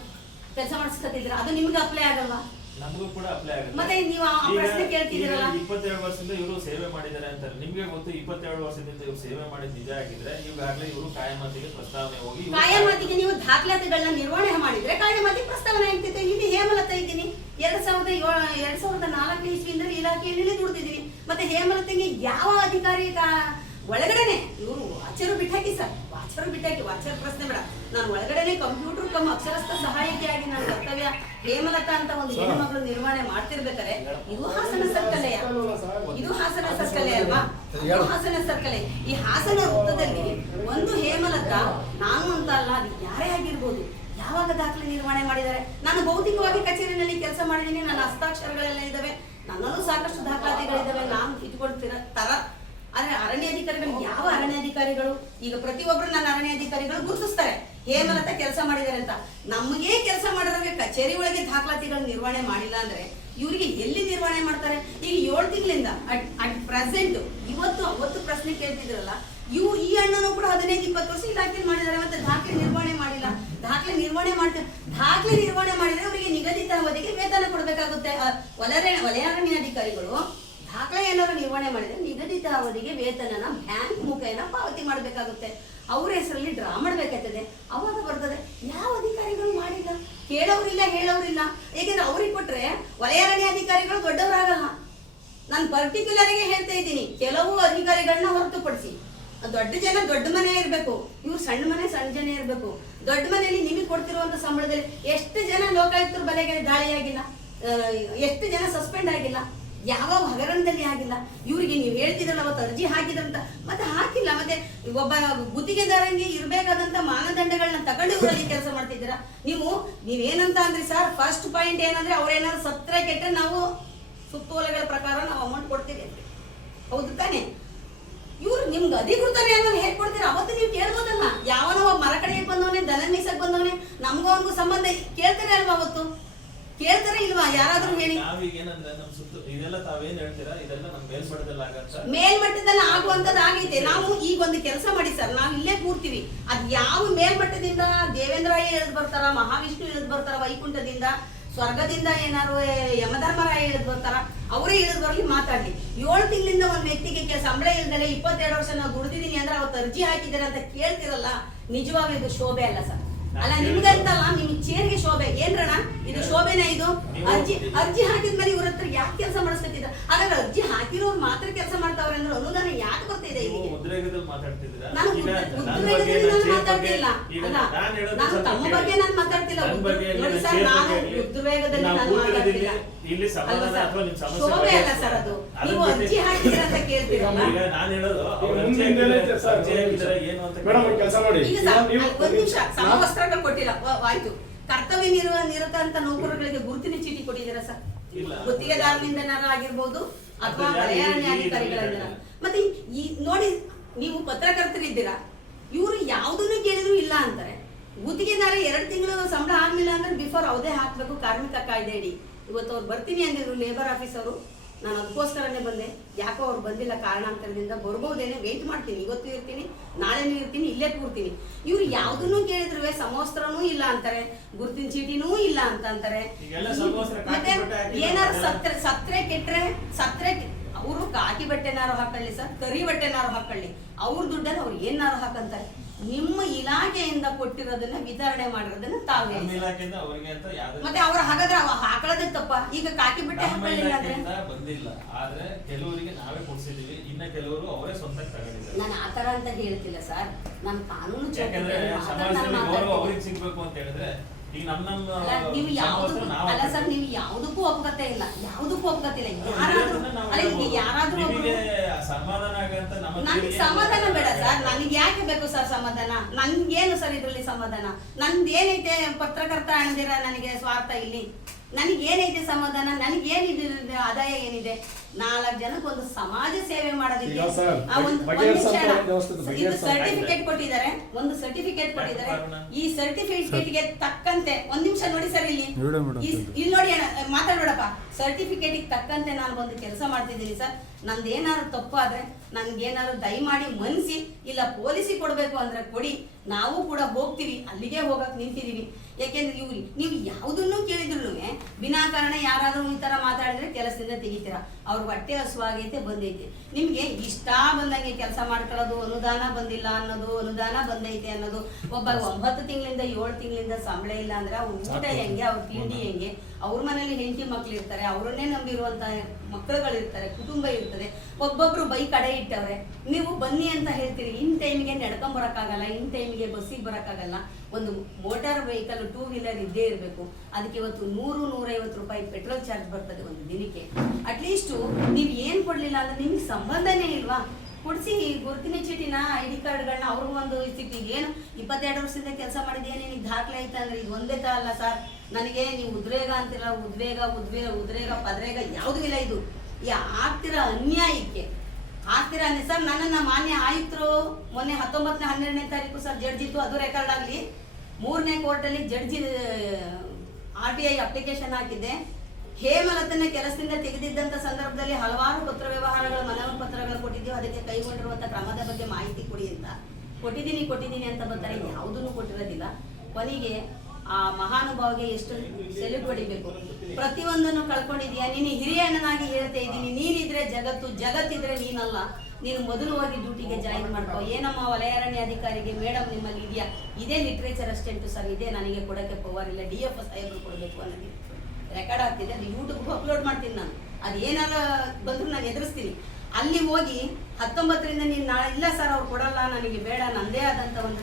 ಕೆಲಸ ಮಾಡಿಸ್ಕೊತಿದ್ದೀರಾ? ಅದು ನಿಮ್ಗೆ ಅಪ್ಲೈ ಆಗಲ್ವಾ? ನಮಗೂ ಕೂಡ ಅಪ್ಲೈ ಆಗುತ್ತೆ. ಮತ್ತೆ ನೀವು ಆ ಪ್ರಶ್ನೆ ಕೇಳ್ತಿದ್ದೀರಲ್ಲ? 22 ವರ್ಷದಿಂದ ಇವರು ಸೇವೆ ಮಾಡಿದ್ದಾರೆ ಅಂತಾರೆ. ನಿಮ್ಗೆ ಗೊತ್ತು, 22 ವರ್ಷದಿಂದ ಇವರು ಸೇವೆ ಮಾಡಿದ್ ನಿಜ ಆಗಿದ್ರೆ ಈಗಾಗಲೇ ಇವರು ಕಾಯಮಾತಿಗೆ ಪ್ರಸ್ತಾವನೆ ಹೋಗಿ ಕಾಯಮಾತಿಗೆ ನೀವು ದಾಖಲಾತಿಗಳನ್ನ ನಿರ್ವಹಣೆ ಮಾಡಿದ್ರೆ ಕಾಯಮಾತಿ ಪ್ರಸ್ತಾವನೆ ಆಗ್ತಿತ್ತು. ಇಲ್ಲಿ ಹೇಮಲತಾ ಇದ್ದೀನಿ, 2004 ಇಸ್ವಿಯಿಂದ ಇಲಾಖೆಯಲ್ಲಿ ದುಡ್ದಿದ್ದೀನಿ. ಮತ್ತೆ ಹೇಮಲತೆಗೆ ಯಾವ ಅಧಿಕಾರಿ ಒಳಗಡೆನೆ ಇವರು ವಾಚರು ಬಿಟ್ಟಾಕಿ ಸರ್, ವಾಚರ್ ಪ್ರಶ್ನೆ ಬೇಡ. ನಾನು ಒಳಗಡೆನೆ ಕಂಪ್ಯೂಟರ್ ಕಮ್ ಅಕ್ಷರಸ್ಥ ಸಹಾಯಕಿಯಾಗಿ ನನ್ನ ಕರ್ತವ್ಯ ಹೇಮಲತಾ ಅಂತ ಒಂದು ಹೆಣ್ಣು ಮಗಳು ನಿರ್ವಹಣೆ ಮಾಡ್ತಿರ್ಬೇಕಾರೆ, ಇದು ಹಾಸನ ಸರ್ಕಲೆಯ, ಇದು ಹಾಸನ ಸರ್ಕಲೆ ಅಲ್ವಾ? ಇದು ಹಾಸನ ಸರ್ಕಲೆ. ಈ ಹಾಸನ ವೃತ್ತದಲ್ಲಿ ಒಂದು ಹೇಮಲತಾ, ನಾನು ಅಂತ ಅಲ್ಲ, ಅದು ಯಾರೇ ಆಗಿರ್ಬೋದು, ಯಾವಾಗ ದಾಖಲೆ ನಿರ್ವಹಣೆ ಮಾಡಿದ್ದಾರೆ? ನಾನು ಭೌತಿಕವಾಗಿ ಕಚೇರಿನಲ್ಲಿ ಕೆಲಸ ಮಾಡಿದ್ದೀನಿ, ನನ್ನ ಹಸ್ತಾಕ್ಷರಗಳೆಲ್ಲ ಇದಾವೆ, ನನ್ನಲ್ಲೂ ಸಾಕಷ್ಟು ದಾಖಲಾತಿಗಳಿದಾವೆ, ನಾನು ಇಟ್ಕೊಳ್ತಿರ ತರ. ಆದ್ರೆ ಅರಣ್ಯಾಧಿಕಾರಿಗಳು, ಯಾವ ಅರಣ್ಯಾಧಿಕಾರಿಗಳು ಈಗ ಪ್ರತಿಯೊಬ್ಬರು ನನ್ನ ಅರಣ್ಯಾಧಿಕಾರಿಗಳು ಗುರುತಿಸ್ತಾರೆ ಹೇಮಲತಾ ಕೆಲಸ ಮಾಡಿದ್ದಾರೆ ಅಂತ. ನಮಗೆ ಕೆಲಸ ಮಾಡಿದ್ರೆ ಕಚೇರಿ ಒಳಗೆ ದಾಖಲಾತಿಗಳು ನಿರ್ವಹಣೆ ಮಾಡಿಲ್ಲ ಅಂದ್ರೆ ಇವರಿಗೆ ಎಲ್ಲಿ ನಿರ್ವಹಣೆ ಮಾಡ್ತಾರೆ? ಈಗ 7 ತಿಂಗಳಿಂದ ಅಟ್ ಪ್ರೆಸೆಂಟ್ ಅವತ್ತು ಪ್ರಶ್ನೆ ಕೇಳ್ತಿದ್ರಲ್ಲ, ಈ ಅಣ್ಣನೂ ಕೂಡ 15-20 ವರ್ಷ ಇಲಾಖೆ ಮಾಡಿದ್ದಾರೆ, ಮತ್ತೆ ದಾಖಲೆ ನಿರ್ವಹಣೆ ಮಾಡಿಲ್ಲ. ದಾಖಲೆ ನಿರ್ವಹಣೆ ಮಾಡಿದ್ರೆ ಅವರಿಗೆ ನಿಗದಿತ ಅವಧಿಗೆ ವೇತನ ಕೊಡಬೇಕಾಗುತ್ತೆ. ವಲಯಾರಣ್ಯಾಧಿಕಾರಿಗಳು ದಾಖಲೆ ಏನಾದ್ರು ನಿರ್ವಹಣೆ ಮಾಡಿದ್ರೆ ನಿಗದಿತ ಅವಧಿಗೆ ವೇತನನ ಬ್ಯಾಂಕ್ ಮುಖೇನ ಪಾವತಿ ಮಾಡಬೇಕಾಗುತ್ತೆ. ಅವ್ರ ಹೆಸರಲ್ಲಿ ಡ್ರಾ ಮಾಡ್ಬೇಕಾಗ್ತದೆ, ಅವಾಗ ಬರ್ತದೆ. ಯಾವ ಅಧಿಕಾರಿಗಳು ಮಾಡಿಲ್ಲ, ಕೇಳೋರಿಲ್ಲ, ಹೇಳೋರಿಲ್ಲ. ಏಕೆಂದ್ರೆ ಅವ್ರಿಗೆ ಕೊಟ್ರೆ ವಲಯಾರಣ್ಯಾಧಿಕಾರಿಗಳು ದೊಡ್ಡವರಾಗಲ್ಲ. ನಾನು ಪರ್ಟಿಕ್ಯುಲರ್ಗೆ ಹೇಳ್ತಾ ಇದ್ದೀನಿ, ಕೆಲವು ಅಧಿಕಾರಿಗಳನ್ನ ಹೊರತುಪಡಿಸಿ. ದೊಡ್ಡ ಜನ ದೊಡ್ಡ ಮನೆ ಇರಬೇಕು, ಇವ್ರು ಸಣ್ಣ ಮನೆ ಸಣ್ಣ ಜನ ಇರಬೇಕು. ದೊಡ್ಡ ಮನೆಯಲ್ಲಿ ನಿಮಗೆ ಕೊಡ್ತಿರುವಂತ ಸಂಬಳದಲ್ಲಿ ಎಷ್ಟು ಜನ ಲೋಕಾಯುಕ್ತರ ಬಲೆಗೆ ದಾಳಿಯಾಗಿಲ್ಲ, ಎಷ್ಟು ಜನ ಸಸ್ಪೆಂಡ್ ಆಗಿಲ್ಲ, ಯಾವ ಹಗರಣದಲ್ಲಿ ಆಗಿಲ್ಲ. ಇವರಿಗೆ ನೀವು ಹೇಳ್ತಿದ್ರಲ್ಲ ಅವತ್ತು ಅರ್ಜಿ ಹಾಕಿದ್ರಂತ, ಮತ್ತೆ ಹಾಕಿಲ್ಲ. ಮತ್ತೆ ಒಬ್ಬ ಗುತ್ತಿಗೆದಾರಂಗೆ ಇರಬೇಕಾದಂತ ಮಾನದಂಡಗಳನ್ನ ತಗೊಂಡು ಇವರಲ್ಲಿ ಕೆಲಸ ಮಾಡ್ತಿದ್ದೀರಾ. ನೀವೇನಂತ ಅಂದ್ರೆ ಸರ್, ಫಸ್ಟ್ ಪಾಯಿಂಟ್ ಏನಂದ್ರೆ ಅವ್ರೇನಾದ್ರು ಸತ್ರ ಕೆಟ್ಟರೆ ನಾವು ಸುತ್ತೋಲೆಗಳ ಪ್ರಕಾರ ನಾವು ಅಮೌಂಟ್ ಕೊಡ್ತೀವಿ ಅಂತ, ಹೌದು ತಾನೆ? ಇವ್ರು ನಿಮ್ಗೆ ಅಧಿಕೃತನೇ ಅನ್ನೋದು ಹೇಗೆ ಕೊಡ್ತೀರಾ? ಅವತ್ತು ನೀವು ಕೇಳ್ಬೋದಲ್ಲ, ಯಾವನೋ ಒಬ್ಬ ಮರ ಕಡೆಗೆ ಬಂದವನೇ, ದನ ಮೀಸಕ್ ಬಂದವನೇ, ನಮ್ಗೂ ಅವ್ನಿಗೂ ಸಂಬಂಧ ಕೇಳ್ತಾರೆ ಅಲ್ವಾ? ಅವತ್ತು ಕೇಳ್ತಾರೆ ಇಲ್ವಾ? ಯಾರಾದ್ರೂ ಹೇಳಿ. ನಾವೀಗ ಏನಂದ್ರೆ ನಮ್ಮ ಸುತ್ತ ಇದೆಲ್ಲ ತಾವೇನ್ ಹೇಳ್ತೀರಾ, ಇದೆಲ್ಲ ನಮ್ಮ ಮೇಲ್ಮಟ್ಟದಲ್ಲಿ ಆಗತ್ತ, ಮೇಲ್ಮಟ್ಟದಲ್ಲಿ ಆಗುವಂತದ್ದು ಆಗೈತೆ. ನಾವು ಈಗ ಒಂದು ಕೆಲಸ ಮಾಡಿ ಸರ್, ನಾವು ಇಲ್ಲೇ ಕೂರ್ತೀವಿ. ಅದ್ ಯಾವ ಮೇಲ್ಮಟ್ಟದಿಂದ ದೇವೇಂದ್ರಾಯ ಇಳಿದು ಬರ್ತಾರ, ಮಹಾವಿಷ್ಣು ಇಳಿದು ಬರ್ತಾರ, ವೈಕುಂಠದಿಂದ, ಸ್ವರ್ಗದಿಂದ ಏನಾರು ಯಮಧರ್ಮರಾಯ ಇಳಿದು ಬರ್ತಾರ, ಅವರೇ ಇಳಿದು ಬರ್ಲಿ ಮಾತಾಡ್ಲಿ. 7 ತಿಂಗಳಿಂದ ಒಂದ್ ವ್ಯಕ್ತಿಗೆ ಸಂಬಳ ಇಲ್ದಲೆ 22 ವರ್ಷ ನಾವು ದುಡ್ದಿದ್ದೀನಿ ಅಂದ್ರೆ ಅವತ್ತು ಅರ್ಜಿ ಹಾಕಿದ್ದೀರ ಅಂತ ಕೇಳ್ತಿರಲ್ಲ, ನಿಜವಾಗ್ಲೂ ಇದು ಶೋಭೆ ಅಲ್ಲ ಸರ್. ಅಲ್ಲ ನಿಮ್ಗಂತಲ್ಲ, ನಿಮ್ ಚೇರ್ಗೆ ಶೋಭೆ ಏನ್ರಣ? ಇದು ಶೋಭೆನ? ಇದು ಅರ್ಜಿ ಹಾಕಿದ್ಮೇಲೆ ಇವ್ರ ಹತ್ರ ಯಾಕೆ ಕೆಲಸ ಮಾಡಿಸ್ತಿದ್ರ? ಹಾಗಾದ್ರೆ ಅರ್ಜಿ ಹಾಕಿರೋರು ಮಾತ್ರ ಕೆಲಸ ಮಾಡ್ತಾವ್ರೆ ಅಂದ್ರೆ ಅನುದಾನ ಯಾಕೆ ಬರ್ತಿದೆ ಇಲ್ಲಿಗೆ? ಉದ್ರೇಕದಲ್ಲಿ ಮಾತಾಡ್ತಿದ್ದೀರಾ? ನಾನು ಉದ್ವೇಗದಲ್ಲಿ ನಾನು ಮಾತಾಡ್ತಿಲ್ಲ. ಅಲ್ಲ, ನಾನು ತಮ್ಮ ಬಗ್ಗೆ ನಾನು ಮಾತಾಡ್ತಿಲ್ಲ. ನೋಡಿ ಸರ್, ನಾನು ಉದ್ವೇಗದಲ್ಲಿ ನಾನು ಮಾತಾಡ್ತಿಲ್ಲ. ಇಲ್ಲಿ ಸಮಾಧಾನ ಅಥವಾ ನಿಮ್ ಸಮಸ್ಯೆ ಶೋಭೆ ಅಲ್ಲ ಸರ್ ಅದು. ನೀವು ಅರ್ಜಿ ಹಾಕಿದ್ರ ಅಂತ ಕೇಳ್ತೀರಲ್ಲ. ಈಗ ನಾನು ಹೇಳೋದು ಅವ್ರು ಮುಂದೆ ಅರ್ಜಿ ಹಿಂದೆ ಸರ್, ಹಾಕಿದ್ದಾರೆ ಏನು ಅಂತ ಮೇಡಮ್ ಒಂದು ಕೆಲಸ ಮಾಡಿ. ಈಗ ಒಂದ್ ನಿಮಿಷ, ಸಮವಸ್ತ್ರಗಳು ಕೊಟ್ಟಿಲ್ಲ, ಆಯ್ತು. ಕರ್ತವ್ಯ ನಿರತ ಅಂತ ನೌಕರರಿಗೆ ಗುರುತಿನ ಚೀಟಿ ಕೊಟ್ಟಿದ್ದೀರಾ ಸರ್? ಇಲ್ಲ. ಗುತ್ತಿಗೆದಾರನಿಂದನಾರ ಆಗಿರ್ಬೋದು ಅಥವಾ ಅರಣ್ಯಾಧಿಕಾರಿಗಳಿಂದ. ಮತ್ತೆ ಈ ನೋಡಿ, ನೀವು ಪತ್ರಕರ್ತರಿದ್ದೀರಾ, ಇವರು ಯಾವುದನ್ನು ಕೇಳಿದ್ರು ಇಲ್ಲ ಅಂತಾರೆ. ಗುತ್ತಿಗೆದಾರ 2 ತಿಂಗಳು ಸಂಬಳ ಆಗ್ಲಿಲ್ಲ ಅಂದ್ರೆ ಬಿಫೋರ್ ಅವದೇ ಹಾಕ್ಬೇಕು ಕಾರ್ಮಿಕ ಕಾಯ್ದೆ ಅಡಿ. ಇವತ್ತು ಅವ್ರು ಬರ್ತೀನಿ ಅಂದಿದ್ರು ಲೇಬರ್ ಆಫೀಸ್ ಅವರು, ನಾನು ಅದಕ್ಕೋಸ್ಕರನೇ ಬಂದೆ. ಯಾಕೋ ಅವ್ರು ಬಂದಿಲ್ಲ ಕಾರಣಾಂತರದಿಂದ, ಬರ್ಬೋದೇನೆ, ವೆಯ್ಟ್ ಮಾಡ್ತೀನಿ. ಇವತ್ತು ಇರ್ತೀನಿ, ನಾಳೆನೂ ಇರ್ತೀನಿ, ಇಲ್ಲೇ ಕೂರ್ತೀನಿ. ಇವ್ರು ಯಾವುದನ್ನು ಕೇಳಿದ್ರು ಸಮವಸ್ತ್ರನೂ ಇಲ್ಲ ಅಂತಾರೆ, ಗುರುತಿನ ಚೀಟಿನೂ ಇಲ್ಲ ಅಂತ ಅಂತಾರೆ. ಮತ್ತೆ ಏನಾದ್ರು ಸತ್ರೆ ಕೆಟ್ರೆ ಅವರು ಕಾಕಿ ಬಟ್ಟೆನಾರು ಹಾಕೊಳ್ಳಿ ಸರ್, ಕರಿ ಬಟ್ಟೆನಾರು ಹಾಕೊಳ್ಳಿ, ಅವ್ರ ದುಡ್ಡಲ್ಲಿ ಅವ್ರು ಏನಾರು ಹಾಕಂತಾರೆ. ನಿಮ್ಮ ಇಲಾಖೆಯಿಂದ ಕೊಟ್ಟಿರೋದನ್ನ ವಿತರಣೆ ಮಾಡಿರೋದನ್ನ ತಾವೇ ಮತ್ತೆ ಅವ್ರು ಹಾಗಾದ್ರೆ ಹಾಕೊಳ್ಳೋದೇ ತಪ್ಪ. ಈಗ ಕಾಕಿ ಬಟ್ಟೆ ಹಾಕೊಳ್ಳಿಲ್ಲ ಅಂದ್ರೆ ಬಂದಿಲ್ಲ, ಆದ್ರೆ ಕೆಲವರಿಗೆ ನಾವೇ ಕೊಡ್ಸಿದೀವಿ, ಇನ್ನ ಕೆಲವರು ಅವರೇ ಸ್ವಂತ ತಗೊಂಡಿದ್ದಾರೆ. ನಾನು ಆತರ ಅಂತ ಹೇಳ್ತಿಲ್ಲ ಸರ್, ನಾನು ಕಾನೂನು ಅವ್ರಿಗೆ ಸಿಗ್ಬೇಕು ಅಂತ ಹೇಳಿದ್ರೆ ಈಗ ನಮ್ಮ ನೀವು ಯಾವ್ದಕ್ಕೂ ಅಲ್ಲ ಸರ್, ನೀವು ಯಾವುದಕ್ಕೂ ಒಪ್ಕತೆ ಇಲ್ಲ, ಯಾವುದಕ್ಕೂ ಒಪ್ಕತೆ ಇಲ್ಲ. ಯಾರಾದ್ರೂ ಸಮಾಧಾನ ಆಗಂತ ನನ್ಗೆ ಸಮಾಧಾನ ಬೇಡ ಸರ್, ನನಗೆ ಯಾಕೆ ಬೇಕು ಸರ್ ಸಮಾಧಾನ? ನನ್ಗೇನು ಸರ್ ಇದ್ರಲ್ಲಿ ಸಮಾಧಾನ? ನಂದು ಏನೈತೆ ಪತ್ರಕರ್ತ ಅಣದಿರ ನನಗೆ ಸ್ವಾರ್ಥ ಇಲ್ಲಿ? ನನಗೇನೈತೆ ಸಮಾಧಾನ? ನನಗೇನಿದೆ ಆದಾಯ ಏನಿದೆ? 4 ಜನಕ್ಕೆ ಒಂದು ಸಮಾಜ ಸೇವೆ ಮಾಡೋದಕ್ಕೆ ಇದು ಸರ್ಟಿಫಿಕೇಟ್ ಕೊಟ್ಟಿದ್ದಾರೆ, ಒಂದು ಸರ್ಟಿಫಿಕೇಟ್ ಕೊಟ್ಟಿದ್ದಾರೆ. ಈ ಸರ್ಟಿಫಿಕೇಟ್ಗೆ ತಕ್ಕಂತೆ ಒಂದ್ ನಿಮಿಷ ನೋಡಿ ಸರ್, ಇಲ್ಲಿ ನೋಡಿ ಮಾತಾಡೋಡಪ್ಪ. ಸರ್ಟಿಫಿಕೇಟ್ ತಕ್ಕಂತೆ ನಾನು ಒಂದು ಕೆಲಸ ಮಾಡ್ತಿದ್ದೀನಿ ಸರ್. ನಂದೇನಾದ್ರು ತಪ್ಪಾದ್ರೆ ನನ್ಗೇನಾದ್ರು ದಯಮಾಡಿ ಮನ್ಸಿ, ಇಲ್ಲ ಪೊಲೀಸಿಗೆ ಕೊಡ್ಬೇಕು ಅಂದ್ರೆ ಕೊಡಿ, ನಾವು ಕೂಡ ಹೋಗ್ತೀವಿ, ಅಲ್ಲಿಗೆ ಹೋಗಕ್ ನಿಂತಿದೀವಿ. ಯಾಕೆಂದ್ರೆ ನೀವು ಯಾವುದನ್ನು ಕೇಳಿದ್ರು ವಿನಾಕಾರಣ ಯಾರಾದ್ರೂ ಈ ತರ ಮಾತಾಡಿದ್ರೆ ಕೆಲಸದಿಂದ ತೆಗಿತೀರಾ. ಅವ್ರ ಹೊಟ್ಟೆ ಹಸುವಾಗೈತೆ, ಬಂದೈತೆ, ನಿಮ್ಗೆ ಇಷ್ಟ ಬಂದಂಗೆ ಕೆಲಸ ಮಾಡ್ಕೊಳ್ಳೋದು, ಅನುದಾನ ಬಂದಿಲ್ಲ ಅನ್ನೋದು, ಅನುದಾನ ಬಂದೈತೆ ಅನ್ನೋದು. ಒಬ್ಬ 9 ತಿಂಗಳಿಂದ 7 ತಿಂಗಳಿಂದ ಸಂಬಳ ಇಲ್ಲ ಅಂದ್ರೆ ಅವ್ರ ಊಟ ಹೆಂಗೆ, ಅವ್ರ ತಿಂಡಿ ಹೆಂಗೆ? ಅವ್ರ ಮನೇಲಿ ಹೆಂಡತಿ ಮಕ್ಳು ಇರ್ತಾರೆ, ಅವ್ರನ್ನೇ ನಂಬಿರುವಂತ ಮಕ್ಕಳುಗಳಿರ್ತಾರೆ, ಕುಟುಂಬ ಇರ್ತದೆ. ಒಬ್ಬೊಬ್ರು ಬೈ ಕಡೆ ಇಟ್ಟವ್ರೆ, ನೀವು ಬನ್ನಿ ಅಂತ ಹೇಳ್ತೀರಿ, ಇನ್ ಟೈಮಿಗೆ ನಡ್ಕೊಂಡ್ ಬರಕ್ಕಾಗಲ್ಲ, ಇನ್ ಟೈಮಿಗೆ ಬಸ್ಸಿಗೆ ಬರಕ್ಕಾಗಲ್ಲ. ಒಂದು ಮೋಟಾರ್ ವೆಹಿಕಲ್ 2 ವೀಲರ್ ಇದ್ದೇ ಇರಬೇಕು. ಅದಕ್ಕೆ ಇವತ್ತು 100-150 ರೂಪಾಯಿ ಪೆಟ್ರೋಲ್ ಚಾರ್ಜ್ ಬರ್ತದೆ ಒಂದು ದಿನಕ್ಕೆ. ಅಟ್ಲೀಸ್ಟು ನೀವು ಏನ್ ಕೊಡ್ಲಿಲ್ಲ ಅಂದ್ರೆ ನಿಮ್ಗೆ ಸಂಬಂಧನೇ ಇಲ್ವಾ? ಕೊಡ್ಸಿ ಗುರುತಿನ ಚೀಟಿನ, ID ಕಾರ್ಡ್ಗಳನ್ನ ಅವ್ರಿಗೂ ಒಂದು ಸಿಕ್ತಿ. ಏನು 22 ವರ್ಷದಿಂದ ಕೆಲಸ ಮಾಡಿದ ಏನೇನಿಗೆ ದಾಖಲೆ ಐತೆ ಅಂದ್ರೆ ಇದು ಒಂದೇ ತರ ಅಲ್ಲ ಸರ್. ನನಗೆ ನೀವು ಉದ್ರೇಗ ಅಂತಿಲ್ಲ, ಉದ್ರೇಗ ಪದ್ರೇಗ ಯಾವುದೂ ಇಲ್ಲ. ಇದು ಆಗ್ತಿರೋ ಅನ್ಯಾಯಕ್ಕೆ ಆಗ್ತಿರೋ ಸರ್. ನನ್ನನ್ನ ಮಾನ್ಯ ಆಯುಕ್ತರು ಮೊನ್ನೆ 19-12ನೇ ತಾರೀಕು ಸರ್ ಜಡ್ಜ್ ಇತ್ತು, ಅದು ರೆಕಾರ್ಡ್ ಆಗಲಿ. 3ನೇ ಕೋರ್ಟಲ್ಲಿ ಜಡ್ಜಿ RTI ಅಪ್ಲಿಕೇಶನ್ ಹಾಕಿದ್ದೆ. ಹೇಮಲತನ ಕೆಲಸದಿಂದ ತೆಗೆದಿದ್ದಂತ ಸಂದರ್ಭದಲ್ಲಿ ಹಲವಾರು ಪತ್ರ ವ್ಯವಹಾರಗಳ ಮನವಿ ಪತ್ರಗಳು ಕೊಟ್ಟಿದ್ದೀವಿ, ಅದಕ್ಕೆ ಕೈಗೊಂಡಿರುವಂತ ಕ್ರಮದ ಬಗ್ಗೆ ಮಾಹಿತಿ ಕೊಡಿ ಅಂತ ಕೊಟ್ಟಿದ್ದೀನಿ ಅಂತ ಬರ್ತಾರೆ. ಯಾವುದನ್ನು ಕೊಟ್ಟಿರೋದಿಲ್ಲ. ಕೊನೆಗೆ ಆ ಮಹಾನುಭಾವಿಗೆ ಎಷ್ಟು ಸೆಲ್ಯೂಟ್ ಹೊಡಿಬೇಕು. ಪ್ರತಿಯೊಂದನ್ನು ಕಳ್ಕೊಂಡಿದ್ಯಾ, ನೀನು ಹಿರಿಯ ಅಣ್ಣನಾಗಿ ಹೇಳ್ತಾ ಇದ್ದೀನಿ. ನೀನಿದ್ರೆ ಜಗತ್ತಿದ್ರೆ ನೀನಲ್ಲ. ನೀನು ಮೊದಲು ಹೋಗಿ ಡ್ಯೂಟಿಗೆ ಜಾಯಿನ್ ಮಾಡ್ಕೋ. ಏನಮ್ಮ ವಲಯ ಅರಣ್ಯ ಅಧಿಕಾರಿಗೆ ಮೇಡಮ್ ನಿಮ್ಮಲ್ಲಿ ಇದೆಯಾ? ಇದೇ ಲಿಟ್ರೇಚರ್ ಅಸ್ಟೆಂಟ್ ಸರ್, ಇದೇ ನನಗೆ ಕೊಡಕ್ಕೆ ಪವರ್ ಇಲ್ಲ, DF ಸಾಹೇಬರು ಕೊಡಬೇಕು ಅನ್ನೋದು ರೆಕಾರ್ಡ್ ಆಗ್ತಿದೆ. ಅದು ಯೂಟ್ಯೂಬ್ಗೆ ಅಪ್ಲೋಡ್ ಮಾಡ್ತೀನಿ ನಾನು. ಅದು ಏನಾರ ಬಂದರೂ ನಾನು ಎದುರಿಸ್ತೀನಿ. ಅಲ್ಲಿ ಹೋಗಿ 19ರಿಂದ ನೀನು ನಾಳೆ ಇಲ್ಲ ಸರ್ ಅವ್ರು ಕೊಡಲ್ಲ, ನನಗೆ ಬೇಡ, ನಂದೇ ಆದಂಥ ಒಂದು